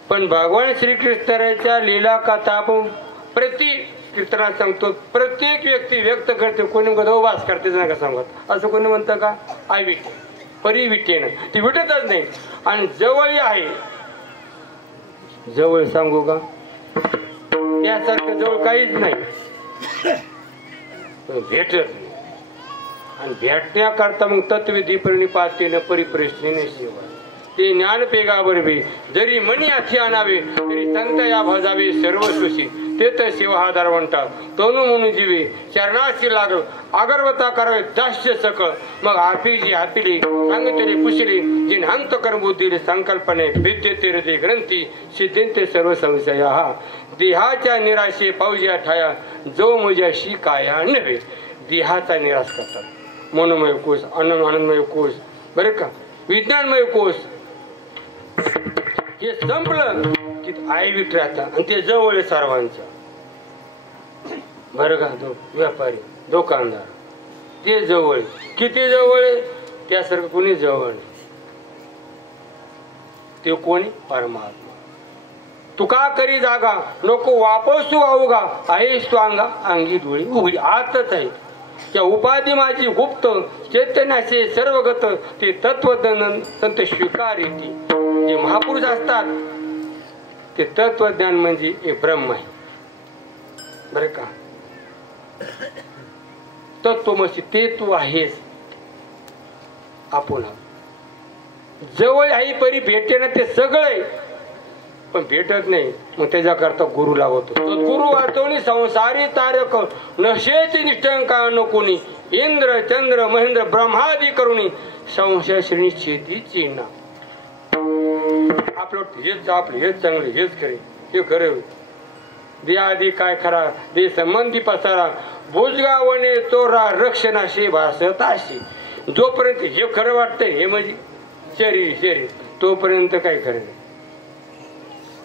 पण भगवान श्रीकृष्णाच्या लीला कथा आपण प्रति कीर्तनात सांगतो. प्रत्येक व्यक्ती व्यक्त करते. कोणी म्हणतो वास करते नका सांगत असं कोणी म्हणतं का. आय विटे परी विटेन ती विटतच नाही. आणि जवळ आहे जवळ सांगू का त्यासारखं जवळ काहीच नाही भेटत नाही. आणि भेटण्याकरता मग तत्विधी प्रणिपातीनं परिपरिस्थितीने सेवा ते ज्ञान पेगावर बी जरी मनी आखी आणावे तरी संत या भजावे सर्वस्वशी ते तर शिव हा दारवंटा तनु म्हणून जीवे चरणाशी लागल अगरवता करावे दास्य सकळ मग आपीजी हापिली सांगितले पुशिली जिन अंत कर्मबुद्धीले संकल्पने विद्यते हृदय ग्रंथी सिद्धेंते सर्व संशय हा देहाच्या निराशे पाऊज्या ठाया जो मुजाशी काया नव्हे. देहाचा निराश करतात. मनोमय कोश आनंदमय कोश बरं का विज्ञानमय कोश हे संपलं की आई विट राहता. आणि ते जवळ आहे सर्वांच्या बरं का. तो व्यापारी दुकानदार ते जवळ किती जवळ आहे त्यासारखं कोणी जवळ नाही. ते कोणी परमात्मा. तू का करी जागा नको वापसू अवघा आहेस तू अंगा अंगी धुळी उघडी आतच आहे. त्या उपाधी माझी गुप्त चैतन्याचे सर्वगत ते तत्वज्ञान संत स्वीकार येते. जे महापुरुष असतात ते तत्वज्ञान म्हणजे हे ब्रह्म आहे बरं का. तत्वमसी ते तू आहेस आपण जवळ आई परी भेटे ना ते सगळे पण भेटत नाही. मग त्याच्याकरता गुरु लावतो. सद्गुरु वाचवणी संसारी तारक नशेची निष्ठंका न कोणी इंद्र चंद्र महेंद्र ब्रह्मादी करुणी संशय श्रेणी शेतीची ना. आपलं हेच आपलं हेच चांगलं हेच खरे हे खरं. दे आधी काय खरा दे संबंधी पसारा भुजगावणे चोरा रक्षणाशी भासताशी. जोपर्यंत हे खरं वाटतंय हे म्हणजे शरीर तोपर्यंत काही खरं नाही.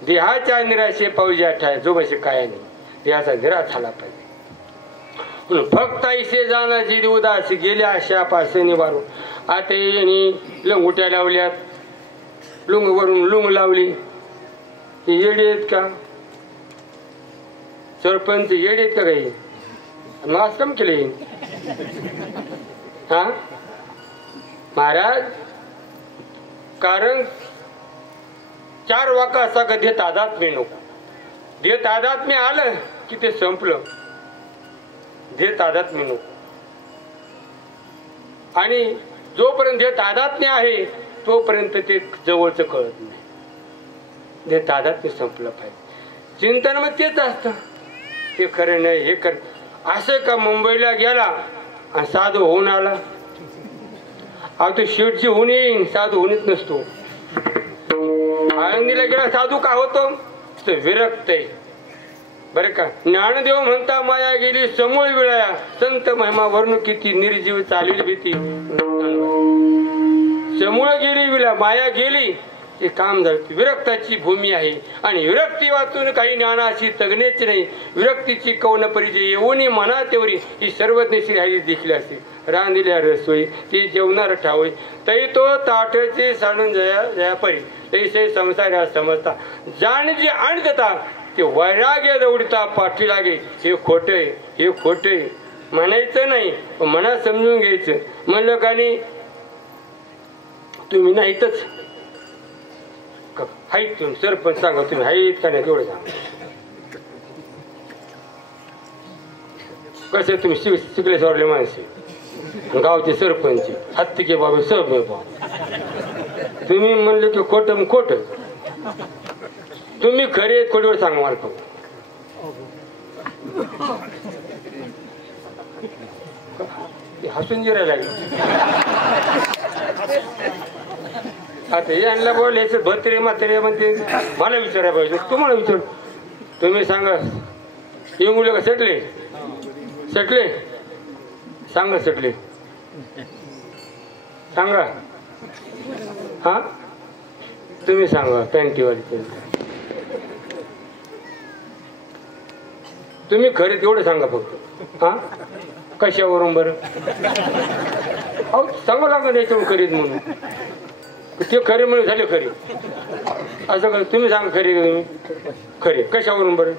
देहाच्या निराशे पाऊजी आठाय जो बसे काय नाही. देहाचा निराश झाला पाहिजे. फक्त ऐसे जाणाची उदासी गेल्या अशा पासे निवारून. आता यांनी लंगुट्या लावल्यात लुंग वरून लुंग लावली. हे येडे आहेत का सरपंच येडे आहेत का काही मास कम केले हा महाराज. कारण 4 वाका असा का देत आदात्म्य नको. देत आदात्म्य आलं की ते संपलं. देत आदात्म्य नको. आणि जोपर्यंत देत आदात्म्य आहे तोपर्यंत ते जवळचं कळत नाही. देत आदात्म्य संपलं पाहिजे. चिंतन मग तेच असतं ते खरं नाही हे कर. असं का मुंबईला गेला आणि साधू होऊन आला. अहो तो शेठची होऊन येईन साधू होणीच नसतो. आळंदीला गेला साधू का होतो तर विरक्त आहे बरं का. ज्ञानदेव म्हणता माया गेली समूळ विळया संत महिमा वर्ण किती निर्जीव चालली भीती. समूळ गेली विळा माया गेली ते काम झालं. विरक्ताची भूमी आहे आणि विरक्ती वाचून काही ज्ञानाशी तगणेच नाही. विरक्तीची कौन परिचय येऊन मना तेवरी ही सर्वज्ञशी राहिली देखील असे. रांधिल्या रसोई ती जेवणार ठावई तई तो ताटचे साडून जया जया परी तैसे संसार समजता जाण जे आणता ते वैराग्य दौडता पाठी लागे. हे खोटे हे खोटे म्हणायचं नाही मनात समजून घ्यायचं. म्हणलं का नाही तुम्ही नाहीतच हाईत तुम्ही सरपंच सांगा तुम्ही हाईत का नाही तेवढं सांगा. कसे तुम्ही शिकले सवरले माणसे गावचे सरपंच हत्तीके बाबा सब तुम्ही म्हणले की खोटं खोट तुम्ही खरे खोटवर सांगा मला फक्त. हसून जिरायला लागले. आता यांना बोलायचं भत्रे म्हात्रे म्हणते मला विचारायला पाहिजे तुम्हाला विचार. तुम्ही सांगा इंगुले का सटले सटले सांगा सटले सांगा. हा तुम्ही सांगा पॅन्टीवाली तुम्ही खरे तेवढं सांगा फक्त. हा कशावरून बरं अहो सांगा लागलं याच्यावरून खरीद म्हणून ते खरे म्हणून झाले खरे असं का. तुम्ही सांगा खरी तुम्ही खरे कशावरून बरं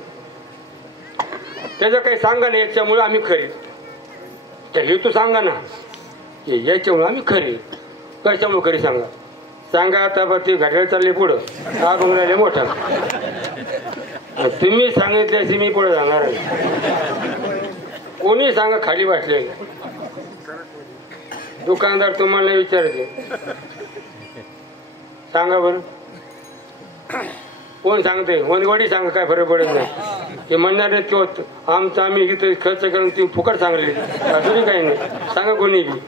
त्याचं काही सांगा ना. याच्यामुळे आम्ही खरे त्या हेतू सांगा ना याच्यामुळे आम्ही खरे कशामुळे खरी सांगा. सांगा आता बघ ते घड्याळ चालले पुढं हा राहिले मोठा. तुम्ही सांगितल्याशी मी पुढे जाणार कोणी सांगा खाली बसले. दुकानदार तुम्हाला विचारते सांगा बरं कोण सांगते वनवडी सांगा काय फरक पडत नाही. ते म्हणणार नाही किंवा आमचं आम्ही इथं खर्च करून ती फुकट सांगले अजूनही काही नाही. सांगा कोणी बी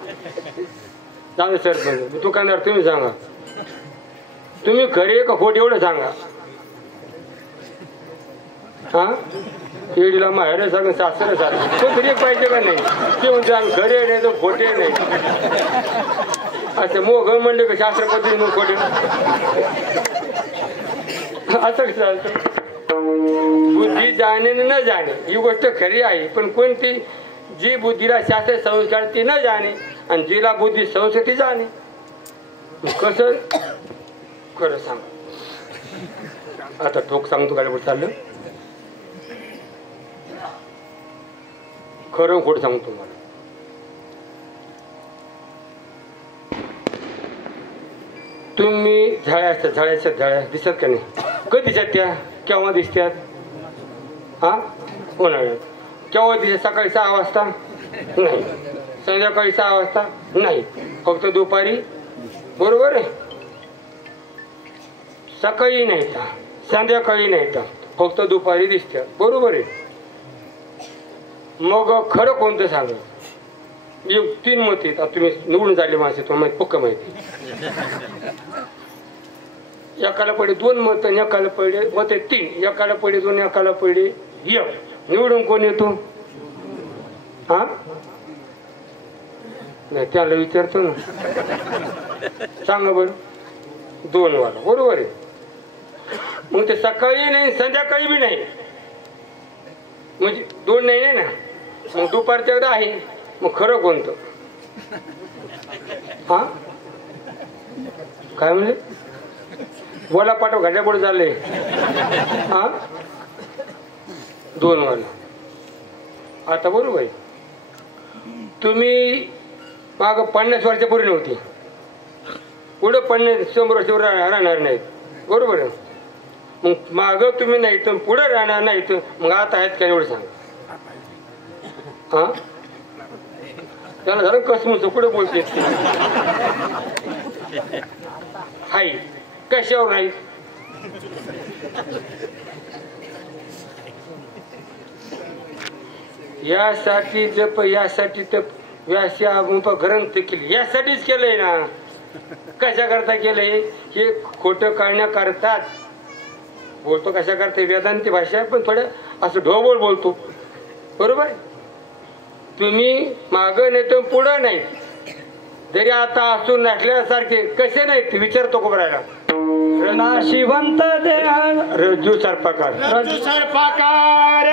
सांगा सरपंच दुकानदार तुम्ही सांगा तुम्ही खरे का खोटे एवढं सांगा. हा येडीला माहेर सांग सासरे सांग तो तरी एक पाहिजे का नाही. ते म्हणते आम्ही खरे नाही तर खोटे नाही. असं मोघ म्हणले का शास्त्र पद्धती मग खोटे असं कसं असतं. बुद्धी जाणे न जाणे ही गोष्ट खरी आहे. पण कोणती जी बुद्धीला शास्त्र संस्कार ती न जाणे आणि जिला बुद्धी संस्कृती जाणे कसं खरं सांग. आता ठोक सांगतो काय चाललं खरं खोट सांगतो मला. तुम्ही झाड्या असतात, झाडाच्या झाड्या दिसतात का नाही? कधी दिसतात त्या? केव्हा दिसतात? हा, उन्हाळ्यात. केव्हा दिसतात? सकाळी 6 वाजता नाही, संध्याकाळी 6 वाजता नाही, फक्त दुपारी. बरोबर आहे? सकाळी नाही तर संध्याकाळी नाही तर फक्त दुपारी दिसतात. बरोबर आहे? मग खरं कोणतं सांगा? 3 मत आहेत. तुम्ही निवडून झाले माणसे, तुम्हाला पक्क माहिती. एकाला पडले 2 मत, एकाला पडले मत 3, एकाला पडले 2, एकाला पडले 1. निवडून कोण येतो? हा, नाही त्याला विचारतो ना. सांगा बरं. 2 वाला. बरोबर आहे? मग ते सकाळी नाही संध्याकाळी बी नाही, म्हणजे 2 नाही ना. मग दुपारच्या एकदा आहे. मग खरं कोणतं? हा, काय म्हणले? बोला पाठव, घड्या पुढे चालले. हा, 2 वाला. आता बरोबर आहे. तुम्ही माग 50 वर्षापूर्वी नव्हती, पुढे 50-100 वर्ष राहणार नाहीत. बरोबर आहे? मग माग तुम्ही नाही तर पुढे राहणार नाही तर मग आता आहेत का? एवढं सांग. हा, त्याला झालं कसमच कुठे बोलते. हाय कशावर नाही? यासाठी जप, यासाठी तप, व्यासा ग्रंथ केले, यासाठीच केलंय ना. कशा करता केलंय? हे खोटं काढण्याकरतात बोलतो. कशा करता? वेदांती भाषा पण थोडं असं ढोबळ बोलतो. बरोबर? तुम्ही मागं नाही तर पुढं नाही, जरी आता असून नसल्यासारखे कसे नाहीत विचारतो कोबरायला. नाशिवंत देहा रज्जू सर्पाकार, रज्जू सर्पाकार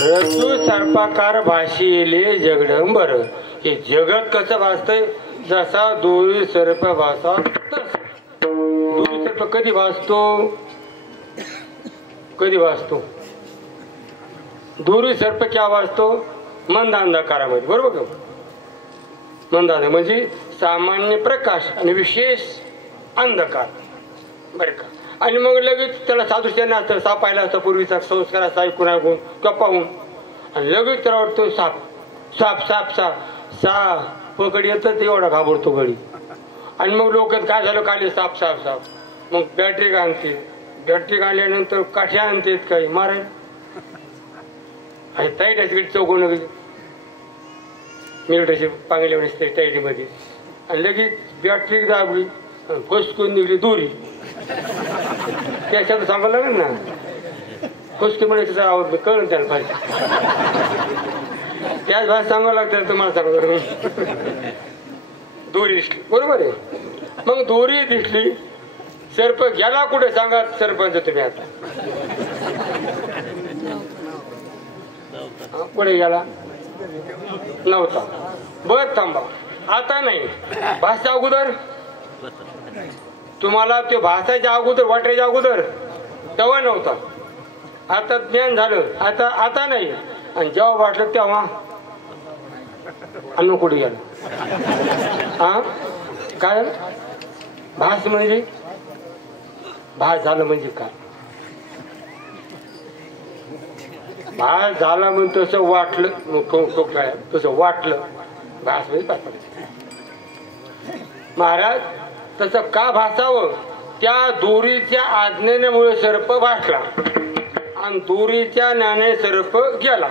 रज्जू सर्पाकार भाषेले जगडंबर. हे जगत कसं भासतंय? जसा दोरी सर्प भासा तसा. दोरी सर्प कधी भासतो? कधी भासतो? दोरी सर्प क्या भासतो? मंद अंधकारामध्ये. बरोबर का? मंद अंधकार म्हणजे सामान्य प्रकाश आणि विशेष अंधकार. बरं का? आणि मग लगेच त्याला साधुष्याने असतं, सापायला असतं पूर्वीचा संस्कार असा ऐकून ऐकून कपाहून, आणि लगेच त्याला वाटतो साप साप साप साप साप पकड येतं, ते एवढा घाबरतो गडी. आणि मग लोक काय झालं, काढले साप साप साप. मग बॅटरी आणते, बॅटरी आणल्यानंतर काठ्या आणतात काही मारायला. आणि ताईट चौकोन मिलिटरीची पांगल्यामध्ये टाईटीमध्ये, आणि लगेच बॅटरी दाबली फसकून निघली दोरी. त्याच्यात सांगावं लागेल ना, फसकी म्हणजे त्याचा आवाज कळून त्याला पाहिजे. त्याच भाषेत सांगावं लागतं तुम्हाला. सांगा दोरी दिसली. बरोबर आहे? मग दोरी दिसली, सर्प गेला कुठे सांगा सरपंच तुम्ही? आता पुढे गेला नव्हता. बर थांबा, आता नाही. भाषा अगोदर तुम्हाला ते भाषाच्या अगोदर, वाटायच्या अगोदर तेव्हा नव्हता. आता ज्ञान झालं, आता आता नाही. आणि जेव्हा वाटलं तेव्हा अन्न कुठे गेला? हा काय भास म्हणजे? भास झालं म्हणजे काय? भास झाला म्हणजे तसं वाटलं, काय तसं वाटलं. भास म्हणजे महाराज तसं का भासावं? त्या दोरीच्या आज्ञेमुळे सर्प भासला. आणि तुरीच्या नाणे सर्प गेला.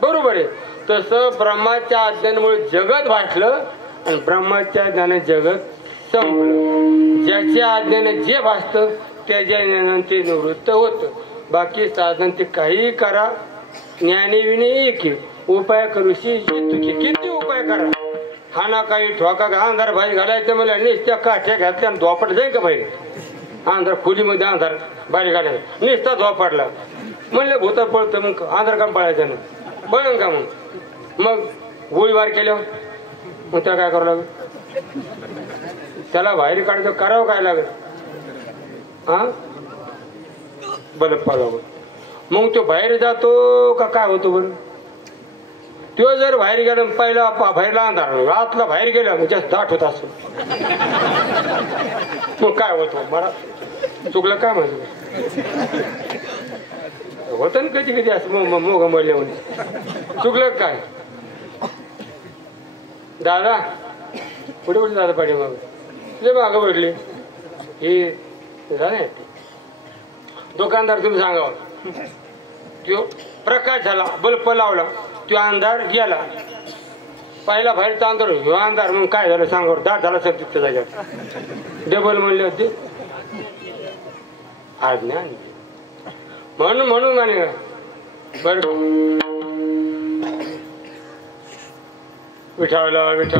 बरोबर आहे. तसं ब्रह्माच्या आज्ञेमुळे जगत भासलं आणि ब्रह्माच्या ज्ञाने जगत संपलं. ज्याच्या आज्ञेने जे भासतं त्याच्या ज्ञानाने ते निवृत्त होतं. बाकी साधन ते काही करा, ज्ञानी विने एक उपाय करूशी चुकी. किती उपाय करा, हा ना काही ठोका अंधार बाहेर घालायचं मला नुसत्या काठ्या घातल्या आणि धोपट जाईल का बाहेर. अंधार खोलीमध्ये अंधार बाहेर घालायला नुसता धोपाडला म्हणलं भूता पळतं. मग अंधार काम पळायचं ना बळण का. मग गोळीबार केल्यावर मग त्याला काय करावं लागेल, त्याला बाहेर काढायचं करावं काय लागेल. हा बल्ब पाहावं. मग तो बाहेर जातो का काय होतो बरं. तो जर बाहेर गेला पहिला बाहेरला अंधार आतला बाहेर गेला मग जास्त दाट होत असतो. मग काय होतो मला चुकलं काय म्हणतो होतं ना कधी कधी असं मोग मळले म्हणजे चुकलं काय. दादा कुठे कुठे दादा पाठी मग तुझे मागं पडले हे झालं. दुकानदार तुम्ही सांगावं. तो प्रकाश झाला बल्ब लावला तो अंधार गेला. पहिला बाहेरचा अंधार ह्यो अंधार मग काय झालं सांगा. दाट झाला सर तिथं जाग्यावर डबल म्हणले होते आज्ञा म्हणून म्हणे बरं विठाला विठा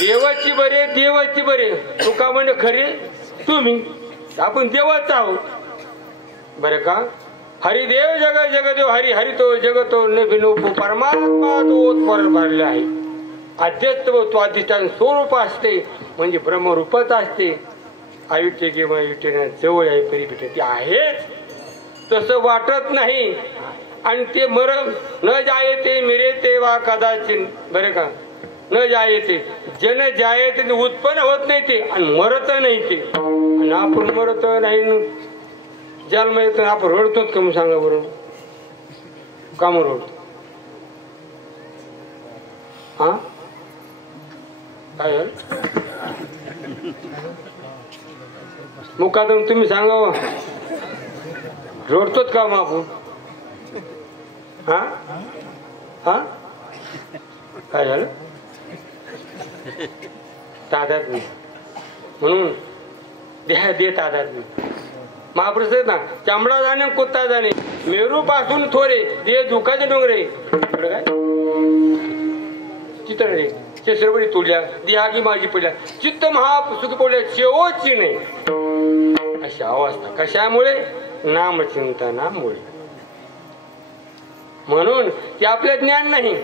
देवाची बरे देवाची बरे तुका म्हणजे खरे तुम्ही आपण देवाच आहोत बरं का. हरिदेव जग जगदेव हरी हरी तो जगतो न परमात्मा तो भरले आहे. अध्यत्व तो अधिष्ठान स्वरूप असते म्हणजे ब्रह्मरूपच असते. आयुष्य किंवा युष्य जवळ आहे परिपीठ ती आहेच तसं वाटत नाही. आणि ते मर न जायते मिरेते वा कदाचित बरे का न जायते जन जायते उत्पन्न होत नाही ते आणि मरत नाही ते. आणि आपण मरत नाही जन्म येतो आपण रडतोच का मग सांगा बरोबर का मग रडतो. हा काय मुकादम तुम्ही सांगा रडतोच का मग आपण. हा हा काय झालं तादात नाही म्हणून देहा दे तादात नाही. महापुरुष ना चांबडा जाणे कुत्ता जाणे मेरू पासून थोरे दे दुखाचे डोंगरे काय चितळे शेषरवडी तुडल्या देहागी माझी पडल्या चित्त महासुख पडल्या शेवटची नाही. अशी अवस्था कशामुळे नामचिंतनामुळे. म्हणून ते आपलं ज्ञान नाही.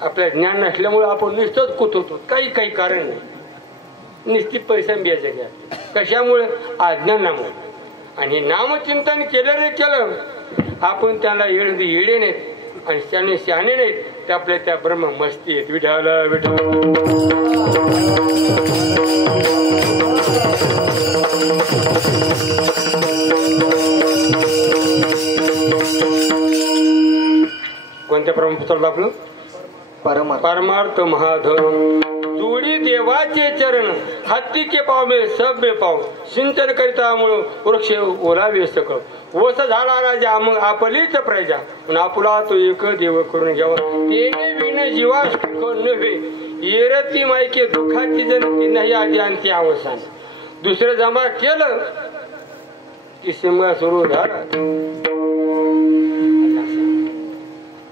आपलं ज्ञान नसल्यामुळे आपण नुसतंच कुतवतो काही काही कारण नाही. निश्चित पैसा बियायचं घ्या कशामुळे अज्ञानामुळे. आणि नामचिंतन केलं रे केलं आपण त्याला येडे नाहीत आणि त्याने शहाणे नाहीत ते आपल्या त्या ब्रह्म मस्ती आहेत. विठाल विठाल कोणत्या ब्रह्मपुत्राला आपलं परमार्थ महाधन जोडी देवाचे चरण हत्ती के पाव में सब में पाव सिंचन करिता मूळ वृक्ष ओलावे सकळ वस झाला राजा मग आपलीच प्रजा आपुला तो एक देव करून घ्यावा तेने विन जीवा सुख नव्हे येरती मायके दुःखाची जनती नाही आधी अंती अवसान. दुसरं जमा केलं की सिंह सुरू झाला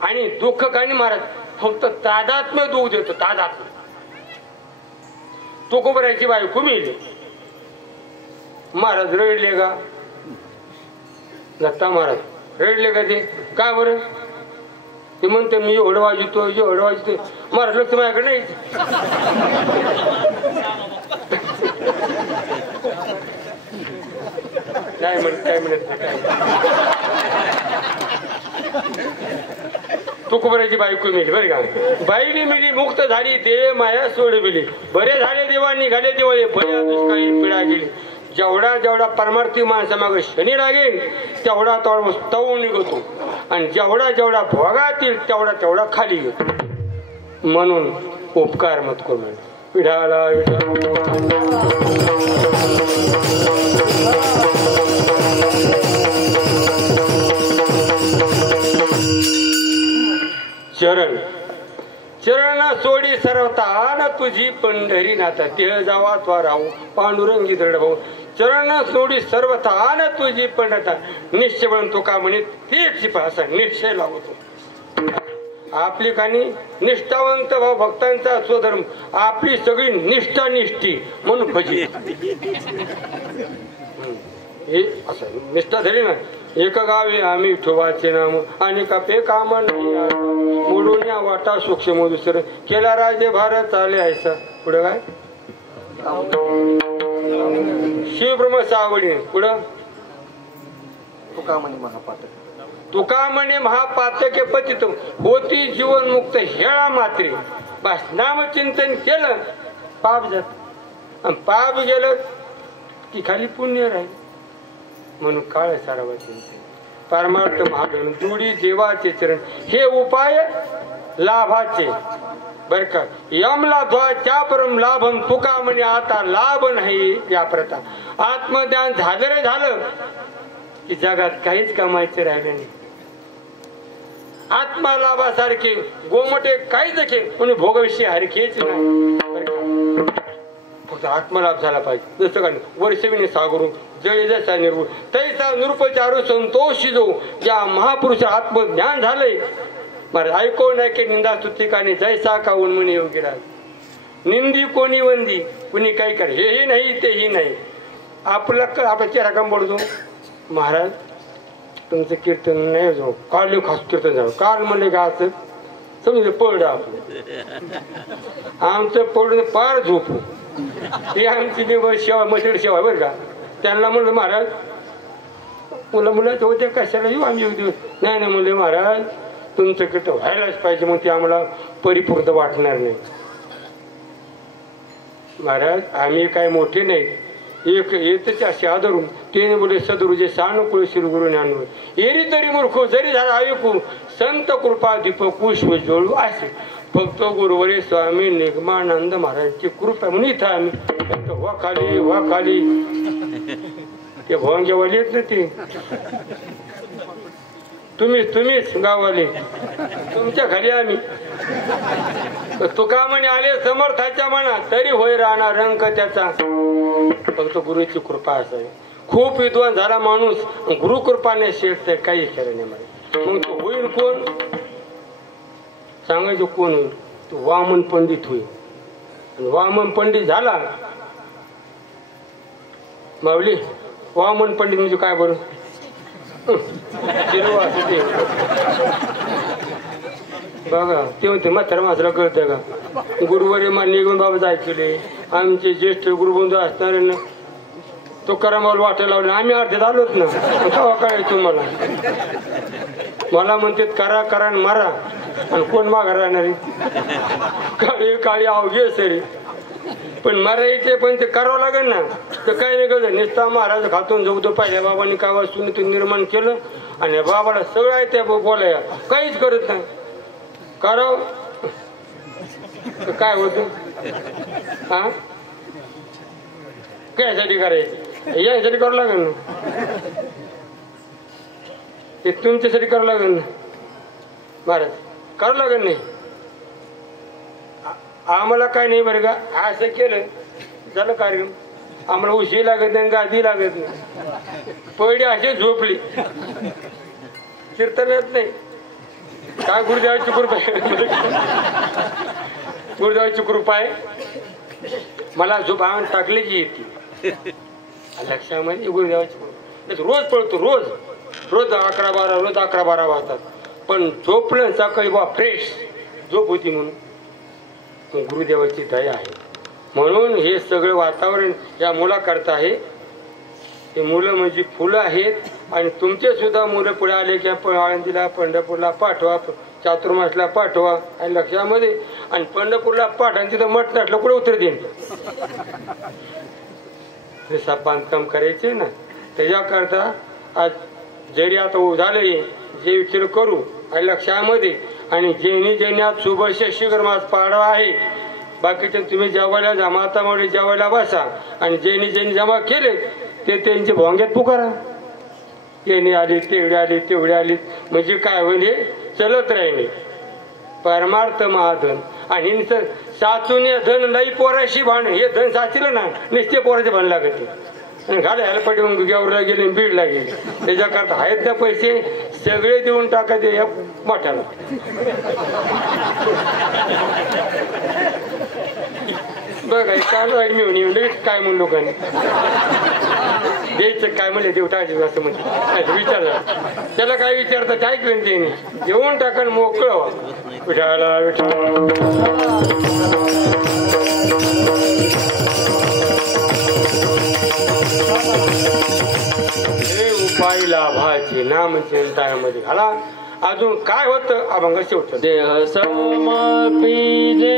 आणि दुःख काही महाराज फक्त तादात्म्य दुःख देतो. तादात्म्य तुकोबरायची बायको मिळली महाराज रडले का दत्ता महाराज रडले का ते काय बरं ते म्हणते मी एवढं वाजतो महाराज लक्ष माझ्याकडे नाही. काय म्हणत तुकोबराची बायको मिळली बरं का. बाईली मिली मुक्त झाली देव माया सोडविली बरे झाले देवांनी घाले देवळे भया दुष्काळी पिढा गेली. जेवढा जेवढा परमार्थी माणसामागे शनी लागेल तेवढा तेवढा तवून निघतो आणि जेवढा जेवढा भोगातील तेवढा तेवढा खाली घेतो. म्हणून उपकार मत करू विठाला विठा चरण चरणा सोडी सर्वता तुझी पंढरी नाथा तेह जावा त्वा राहू पांडुरंगी दृढ भाऊ चरण सोडी सर्वथा तुझी पंढता निश्चय म्हणून तुका म्हणे तेच असा निश्चय लावतो. आपली काही निष्ठावंत भाव भक्तांचा स्वधर्म आपली सगळी निष्ठा निष्ठी म्हणून भजी हे असं निष्ठा धरी ना. एक गावी आम्ही विठोबाचे नाम आणि कापे काम नाही मोडून या वाटा सूक्ष्म दुसरं केला राजे भारत चाले ऐसा पुढं काय शिवब्रह्म सावडी पुढं तुका म्हणे महापातक तुका म्हणे महापातके पतित होती जीवन मुक्त हेळा मात्रे बस नामचिंतन केलं पाप जात आणि पाप गेलं की खाली पुण्य राहील म्हणून काळ सारावा चिंतन परमार्थ महागण दुडी देवाचे चरण हे उपाय लाभाचे बर का यम लाभा त्या परम लाभम तुका म्हणे आता लाभ नाही या प्रथा आत्मज्ञान झालं रे झालं की जगात काहीच कमायचं राहिलं नाही. आत्मा लाभासारखे गोमटे काहीच देखील म्हणजे भोगविषयी हरखेच नाही. फक्त आत्मलाभ झाला पाहिजे. जसं का वर्षविने सागरून जय जसा निर्गुण तैसा नृपचारू संतोषी जो या महापुरुष आत्मज्ञान झालंय महाराज ऐको नाही की निंदा स्तुतिकाने जैसा का उन्मनी योगी राज निंदी कोणी वंदी कुणी काही कर हेही नाही तेही नाही. आपला आपल्या चेहरा कम पडतो महाराज तुमचं कीर्तन नाही जाऊ काल खास कीर्तन झालं काल म्हणले का असं समजा पड आपलं आमचं पडून पार झोपू ही आमची सेवा मशीड सेवा बरं का. त्यांना म्हणलं महाराज मुलाचं होते कशाला येऊ आम्ही येऊ देऊ नाही ना म्हणले महाराज तुमचं कीर्तन व्हायलाच पाहिजे मग ते आम्हाला परिपूर्ण वाटणार नाही. महाराज आम्ही काय मोठे नाहीत एक येतच असे आदरून ते बोले सदरुजे सानुकूळ श्रीगुरु ज्ञानवर एरी तरी मूर्ख जरी झाला ऐकू संत कृपा दीप पुष्प जोडू असे फक्त गुरुवरे स्वामी निगमानंद महाराजची कृपा म्हणून इथं आम्ही वा खाली ते भोंग्यावाले येत ना ते तुम्हीच गाववाले तुमच्या घरी आम्ही तुका म्हणे आले समर्थाच्या मना तरी होय राहणार रंग त्याचा फक्त गुरुची कृपा असावी. खूप विद्वान झाला माणूस गुरु कृपाने शेत काही केलं नाही मला मग तो होईल कोण सांगायचं कोण होईल तो वामन पंडित होईल. आणि वामन पंडित झाला माऊली वामन पंडित म्हणजे काय बरं बघा ते म्हणते म्हातारा मासरा कळतं का गुरुवारी मा निघून बाबा जायचे आमचे ज्येष्ठ गुरुबंधू असणारे ना तो करामाला वाटायला लावले आम्ही अर्ध्यात आलोच ना केव्हा कळायचं मला म्हणते करा करा आणि मारा आणि कोण मागा राहणारी काळी काळी अवघे सरी पण मारायचे पण ते करावं लागेल ना तर काही नाही कळलं निस्ता महाराज खातून जगतो पहिल्या बाबांनी कावा सुनीतून निर्माण केलं आणि बाबाला सगळं आहे त्या बोलाया काहीच करत नाही कराव काय होत हा कायसाठी करायचं यासाठी करावं लागेल ना ते तुमच्यासाठी करावं लागेल ना महाराज करावं लागेल नाही आम्हाला काय नाही बरं का असं केलं झालं कार्यक्रम आम्हाला उशी लागत नाही गादी लागत नाही पडली अशी झोपली कीर्तन येत नाही काय गुरुदेवाची कृपा आहे गुरुदेवाची कृपा आहे मला झोप आणून टाकली की येते लक्षामध्ये गुरुदेवाची कृपा रोज पळतो रोज 11-12 वाजतात पण झोपलं सकाळी बा फ्रेश झोप होती म्हणून गुरुदेवाची दया आहे म्हणून हे सगळं वातावरण या मुलाकरता आहे. हे मुलं म्हणजे फुलं आहेत आणि तुमचे सुद्धा मुलं पुढे आले की आळंदीला पंढरपूरला पाठवा चातुर्मासला पाठवा आणि लक्षामध्ये आणि पंढरपूरला पाठवा तिथं मठ नटलं कुठे उतर देईन हे साप बांधकाम करायचे ना त्याच्याकरता आज जरी आता झाले जे विचार करू आणि लक्षामध्ये आणि ज्यांनी आज शुभ शिगर मास पाडवा आहे बाकीचे तुम्ही जेवायला जा, मातामुळे जेवायला बसा आणि ज्यांनी ज्यांनी जमा केले ते त्यांचे भोंग्यात पुकारा. येणे आली तेवढे आली तेवढे आली म्हणजे काय होईल हे चलत राहिले. परमार्थ महाधन आणि साचून धन लई पोराशी भांड, हे धन साचलं ना निश्चय पोराचे भांड लागत. गाड्या हेलपट येऊन गुग्यावरला गेले बीडला गेले. त्याच्याकरता आहेत ना पैसे सगळे देऊन टाकायचे या मोठ्याला. बघा काय मी काय म्हणून लोकांनी द्यायचं काय म्हणले देऊ टाकायचं असं म्हणते विचार. त्याला काय विचारतं काय केलं त्यांनी देऊन टाका मोकळं. विठाला हे उपाय लाभाचे नाम चिंतामध्ये घाला. अजून काय होतं अभंग शेवट देह समर्पिले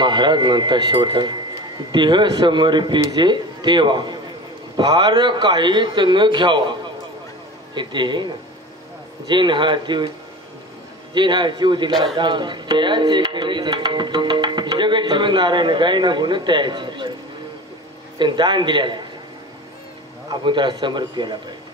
महाराज म्हणतात शेवटचा देह समर्पिजे देवा भार काहीच न घ्यावा. हे देह ना जेन हा जीव दिला दान त्याचे जगत जीवन नारायण गाय न गुण त्याचे त्यांनी दान दिलेलं आपण त्याला समर्पिला पाहिजे.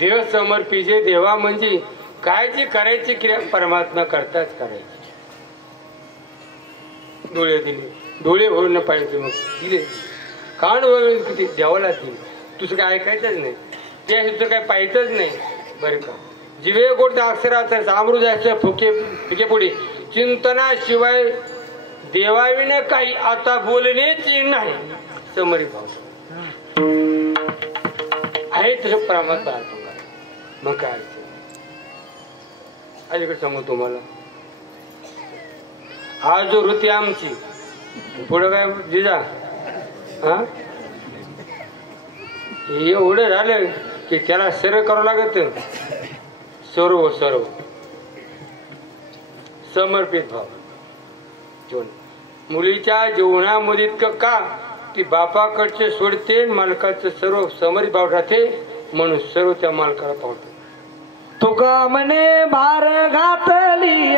देह समर्पिजे देवा म्हणजे काय जी करायची क्रिया परमात्मा करताच करायची. डोळे दिले डोळे भरून पाहिजे मग दिले कान वगैरे किती देवाला दिले तुझं काय ऐकायचंच नाही त्या सुद्धा काय पाहायचंच नाही बरं का. जिवे गोड अक्षराचं अमृत असं फुके फिकेपुढे चिंतनाशिवाय देवाविने काही आता बोलणेची नाही. समरी भाव आहे तसं परमात्मा मग काय अलीकडे सांगू तुम्हाला आज जो वृत्ती आमची पुढं काय जिजा हा एवढं झालं की त्याला सर्व करावं लागत. सर्व सर्व समर्पित भाव जीवन मुलीच्या जीवनामध्ये इतकं का ती बापाकडचे सोडते मालकाचं सर्व समर्पित भाव राहते म्हणून सर्व त्या मालकाला पावते. तुका म्हणे भार घातली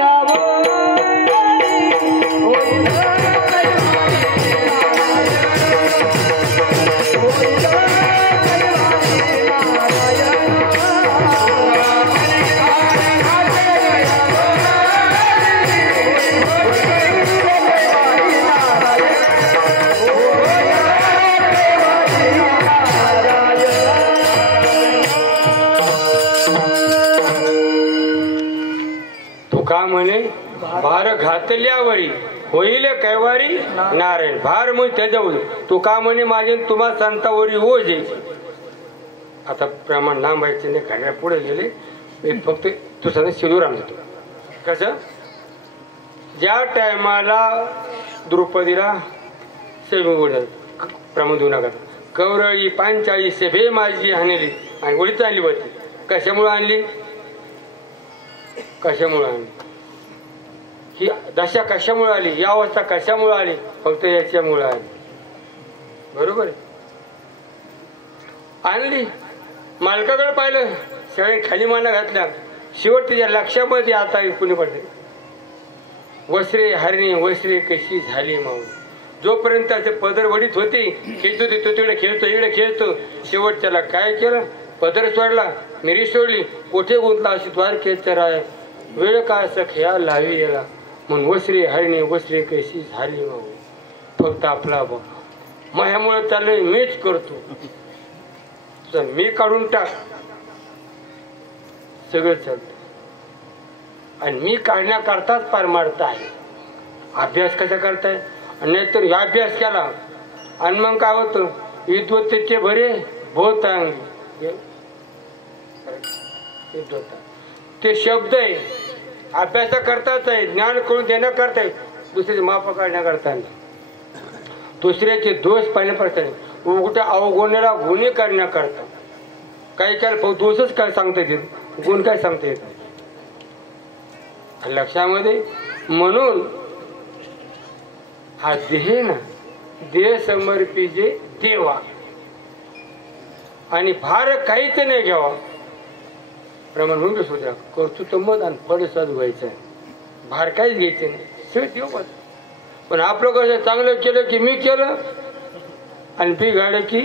का म्हणे भार घातल्यावरी होईल कैवारी नारायण. भार म्हणजे त्याच्यावर तो का म्हणे माझे तुम्हा संतावरी ओझे. आता प्रमाण लांबायचे नाही घड्या पुढे गेले फक्त तू सांग शिदूर आणतो कसं ज्या टायमाला द्रौपदीला सेवे प्रमाण देऊ नका कौरळी पांचाळी सभे माझी आणली आणि ओळीच आणली होती. कशामुळे आणली कशामुळे आली ही दशा कशामुळे आली या अवस्था कशामुळे आली फक्त याच्यामुळे आली. बरोबर आणली मालकाकडे पाहिलं सगळे खाली माना घातल्या शेवट तिच्या लक्षामध्ये आता कुणी पडले वस्त्रे हरणी वस्त्रे कशी झाली माऊली. जोपर्यंत ते पदर वडीत होते खेळतो तो तिकडे खेळतो इकडे खेळतो शेवट त्याला काय केलं पदर सोडला मिरी सोडली कोठे गुंतला अशी द्वारकेच्या राय वेळ काय सख्या लावी गेला म्हणून वसरी हरणी वसरी कशी झाली मग फक्त आपला बघ माझ्यामुळे चाललंय मीच करतो तुझं मी काढून टाक सगळं चालतं आणि मी काढण्याकरताच पार मारता आहे अभ्यास कसा करताय नाहीतर ह्या अभ्यास केला आणि मग काय होतं विद्वत्तेचे बरे बहुत ते शब्द आहे अभ्यास करताच आहे ज्ञान करून देण्याकरता आहे दुसऱ्याचे माप काढण्याकरता दुसऱ्याचे दोष पाहण्याकरता उगट्या अवगुणाला गुन्हे करण्याकरता काही काय दोषच काय सांगता येत गुण काय सांगता येत लक्षामध्ये म्हणून हा देह ना देह समर्पिजे देवा आणि भार काहीच नाही घ्यावा प्रमाण म्हणून सुद्धा कर्तृत्व मत आणि फळसाद व्हायचं भार काहीच घ्यायचं नाही सगळं देव पण आपलं कसं चांगलं केलं की मी केलं आणि बिघाडलं की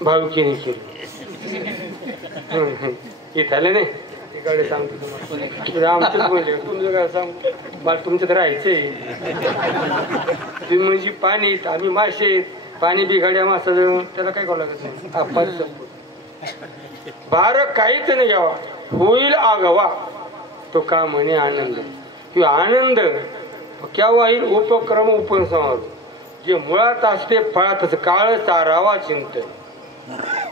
भावकीने केलं हे झालं नाही तिकडे सांगतो तुम्हाला आमचंच म्हणजे तुमचं काय सांगू मला तुमच्यात राहायचंय तुम्ही म्हणजे पाणी आम्ही मासे पाणी बिघाड्या मासा त्याला काय करावं लागत आपण भार काहीच नाही घ्यावा होईल आगवा तो का म्हणे आनंद किंवा आनंद केव्हा येईल उपक्रम उपसंहार जे मुळात असते फळात काळ चारावा चिंतन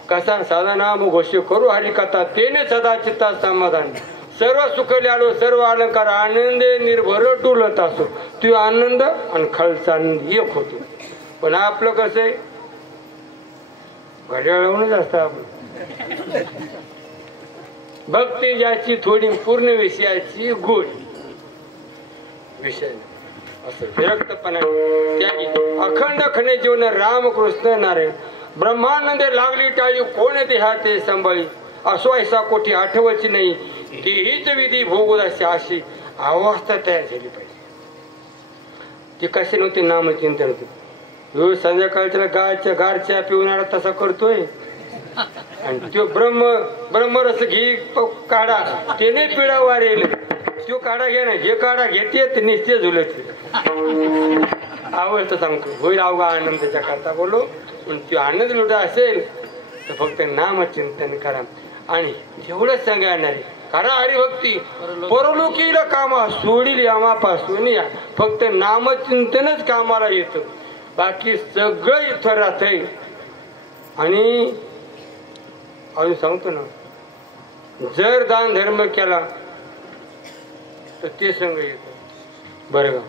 कसा साधा नाम घोष करू हरी कथा तेने सदा चित्ता समाधान सर्व सुखले आलो सर्व अलंकार आनंदे निर्भर डुलत असो तो आनंद आणि खालचा आनंद एक होतो पण आपलं कसं आहे घड्याळवूनच असतं आपलं भक्ती ज्याची थोडी पूर्ण विषयाची गोड विषय असं विरक्तपणा त्यागी अखंड खणे जीवन रामकृष्ण नारायण ब्रह्मानंद लागली टाळी कोण देहा ते सांभाळी असो ऐसा कोठी आठवची नाही तीच विधी भोगोदाशी अशी अवस्था तयार झाली पाहिजे ती कशी नव्हती नामचिंतन रोज संध्याकाळच्या गारच्या पिऊन तसा करतोय आणि तो ब्रह्मरस घे काढा त्याने पिढा वारेल तो काढा घे ना हे काढा घेते निश्चय झुलत आवडतं सांगतो होईल अवघा आनंदाच्या करता बोलो पण तो आनंद लुटा असेल तर फक्त नामचिंतन करा आणि तेवढंच सांगणार करा हरिभक्ती परलोकीला कामा सोडील आमापासून या फक्त नामचिंतनच कामाला येतं बाकी सगळं इथं राहतंय आणि अजून सांगतो ना जर दान धर्म केला तर ते संघ येत बरं का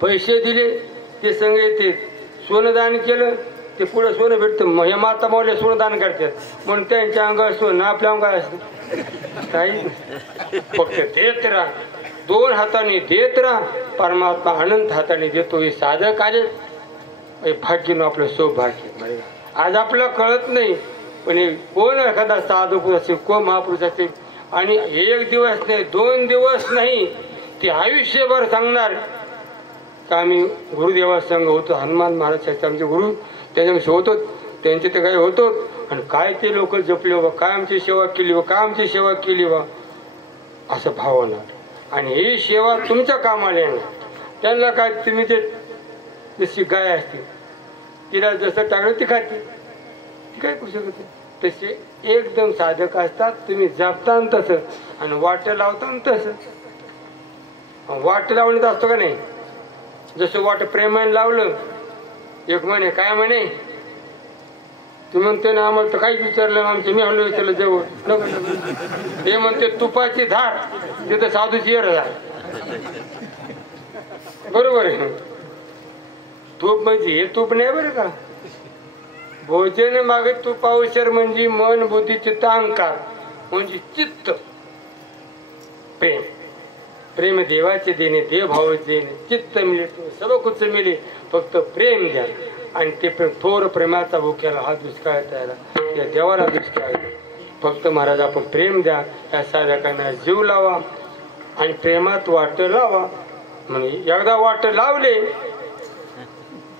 पैसे दिले ते संघ येते सोनं दान केलं ते पुढे सोनं भेटतं हे माता मावल्या सोनं दान करतात म्हणून त्यांच्या अंगावर सोनं आपल्या अंगावर असतं काही फक्त देत राहा दोन हाताने देत राहा परमात्मा अनंत हाताने देतो हे साधं कार्य भाग्यनं आपलं सौभाग्य बरं आज आपल्याला कळत नाही पण कोण एखादा साधू पुरुष असेल कोण महापुरुष असेल आणि एक दिवस नाही 2 दिवस नाही ते आयुष्यभर सांगणार का आम्ही गुरुदेवा संघ होतो हनुमान महाराज आमचे गुरु त्यांच्याविषयी होतो त्यांचे ते काय होतो आणि काय ते लोक जपले व काय आमची सेवा केली व काय आमची सेवा केली व असं भाव होणार आणि ही सेवा तुमच्या कामाला येणार त्यांना काय तुम्ही ते जशी गाय असते तिला जसं टाकलं ती खाते ती काय करू शकते तसे एकदम साधक असतात तुम्ही जपता तसं आणि वाट लावता तसं वाट लावण्यात असतो का नाही जसं वाट प्रेमाने लावलं एक म्हणे काय म्हणे तू म्हणते ना आम्हाला तर काहीच विचारलं आमचे मी म्हणलं विचारलं जवळ हे म्हणते तुपाची धार तिथं साधूची येर धार बरोबर आहे तूप म्हणजे हे तूप नाही बरं का भोजन मागे तूप अवसर म्हणजे मन बुद्धी चित्त अहंकार म्हणजे चित्त प्रेम प्रेम देवाचे देणे देवभाव देणे चित्त मिळे सर्व कुछ मिळे फक्त प्रेम द्या आणि ते थोर प्रेमाचा भुक्याला हा दुष्काळ त्याला त्या देवाला दुष्काळ फक्त महाराज आपण प्रेम द्या या साधकांना जीव लावा आणि प्रेमात वाट लावा म्हणजे एकदा वाट लावले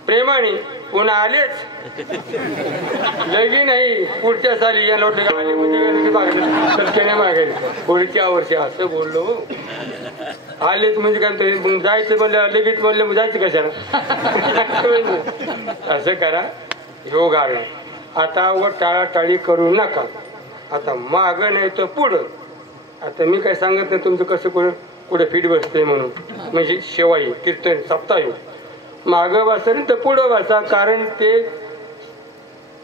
प्रेमाने पुन्हा आलेच लगी नाही पुढच्या साली या लोट आले म्हणजे नाही मागायचे पुढच्या वर्षी असं बोललो आलेच म्हणजे काय जायचं म्हणलं लगेच म्हणलं मग जायचं कशाला असं करा योग आला आता व टाळाटाळी करू नका आता माग नाही तर पुढं आता मी काय सांगत नाही तुमचं कसं पुढे फीट बसतंय म्हणून म्हणजे शेवाई कीर्तन सप्ताह मागं बसा तर पुढं बसा कारण ते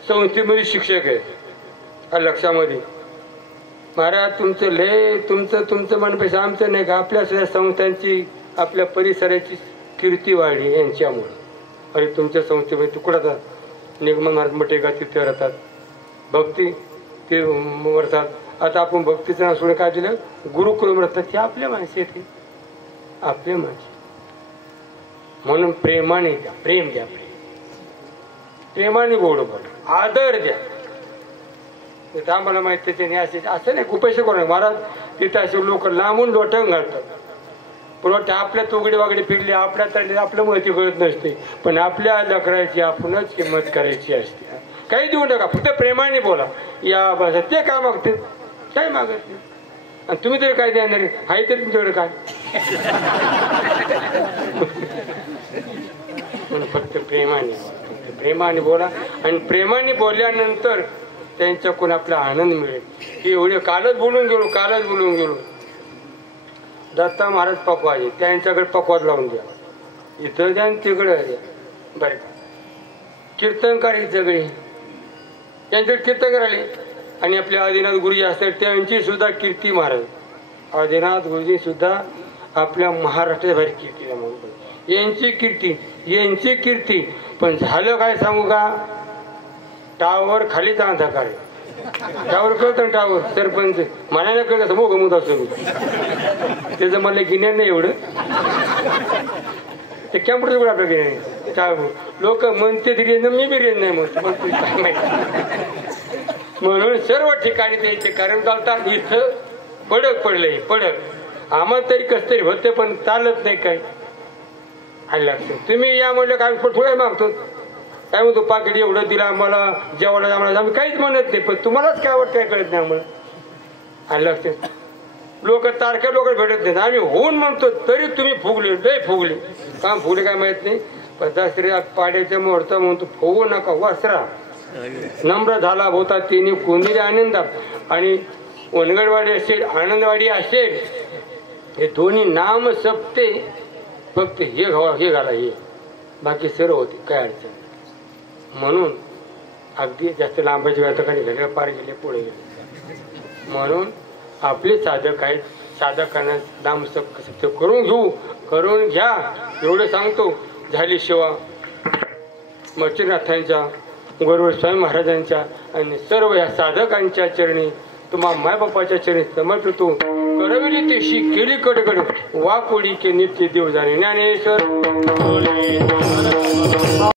संस्थेमध्ये शिक्षक आहे लक्षामध्ये महाराज तुमचं लय तुमचं म्हणपेक्षा आमचं नाही का आपल्या सगळ्या संस्थांची आपल्या परिसराची कीर्ती वाढली यांच्यामुळं अरे तुमच्या संस्थेमध्ये तुकडा निगमन महाराज मोठे का तिथे राहतात भक्ती ते वरतात आता आपण भक्तीचं नाव सोडून काय दिलं गुरुकुल राहतात ते आपल्या माणसे येते आपले माणसे म्हणून प्रेमाने द्या प्रेम द्या प्रेमाने गोड बोला आदर द्या आम्हाला माहिती त्याने असं नाही खूप पैसे करू महाराज तिथे असे लोक लांबून लोटंग घालतात पण वाटतं आपल्या तोगडी वागडी फिरली आपल्या तडली आपलं महत्व कळत नसते पण आपल्या लेकराची आपणच किंमत करायची असते काही देऊ नका फक्त प्रेमाने बोला या बस ते काय मागते काय मागत नाही आणि तुम्ही तरी काय देणार आहे तरी तुमच्याकडे काय पण फक्त प्रेमाने बोला आणि प्रेमाने बोलल्यानंतर त्यांच्याकडून आपला आनंद मिळेल की एवढे कालच बोलून गेलो दत्ता महाराज पकवाजे त्यांच्याकडे पकवाद लावून द्या इथं द्या आणि तिकडे द्या बरं कीर्तनकार ही सगळी त्यांच्याकडे कीर्तनकार आले आणि आपले आदिनाथ गुरुजी असतात त्यांची सुद्धा कीर्ती महाराज आदिनाथ गुरुजी सुद्धा आपल्या महाराष्ट्राच्या बाहेर कीर्तीला म्हणून यांची कीर्ती पण झालं काय सांगू का टावर खालीच अंधकार टावर कळतं टावर सरपंच मला नाही कळलं समोर गमवत असतो मी त्याचं मला गिन्यान नाही एवढं ते कॅम्प्युटर கூட आपलं गिन्यान काय लोक म्हणते रेंज मी बी रेंज नाही म्हणतो म्हणून सर्व ठिकाणी त्यांचे कार्यक्रम चालतात इथं पडलंय आम्हाला तरी कस तरी होते पण चालत नाही काय आलं लक्षात तुम्ही या म्हणलं काय थोडं मागतो काय म्हणतो पाकिट एवढं दिलं आम्हाला जेवढं आम्हाला आम्ही काहीच म्हणत नाही पण तुम्हालाच काय वाटतं काय कळत नाही आम्हाला आलं लक्षात लोक तारख्या लोक भेटत नाहीत आम्ही होऊन म्हणतो तरी तुम्ही फुगले काम फुगले काय माहित नाही पण दसरी पाड्याच्या मुहूर्त म्हणतो फुगू नका वासरा नम्र झाला होता तिने कोंदिरी आनंदात आणि वनगडवाडी असेल आनंदवाडी असेल हे दोन्ही नाम सपते फक्त हे घाला हे बाकी सर्व होते काय अडचण म्हणून अगदी जास्त लांबाची व्यातकाने घड्याळ पार गेले पुढे गेले म्हणून आपले साधक आहेत साधकांना नाम सप्त करून घ्या एवढं सांगतो झाली सेवा मच्छिनाथांच्या गुरुवर स्वामी महाराजांच्या आणि सर्व या साधकांच्या चरणी तुम्हा मायबापाच्या चरणी समर्पितो करविली तेशी केली कडकड वाकोडी के नित्य देव जाणे ज्ञानेश्वर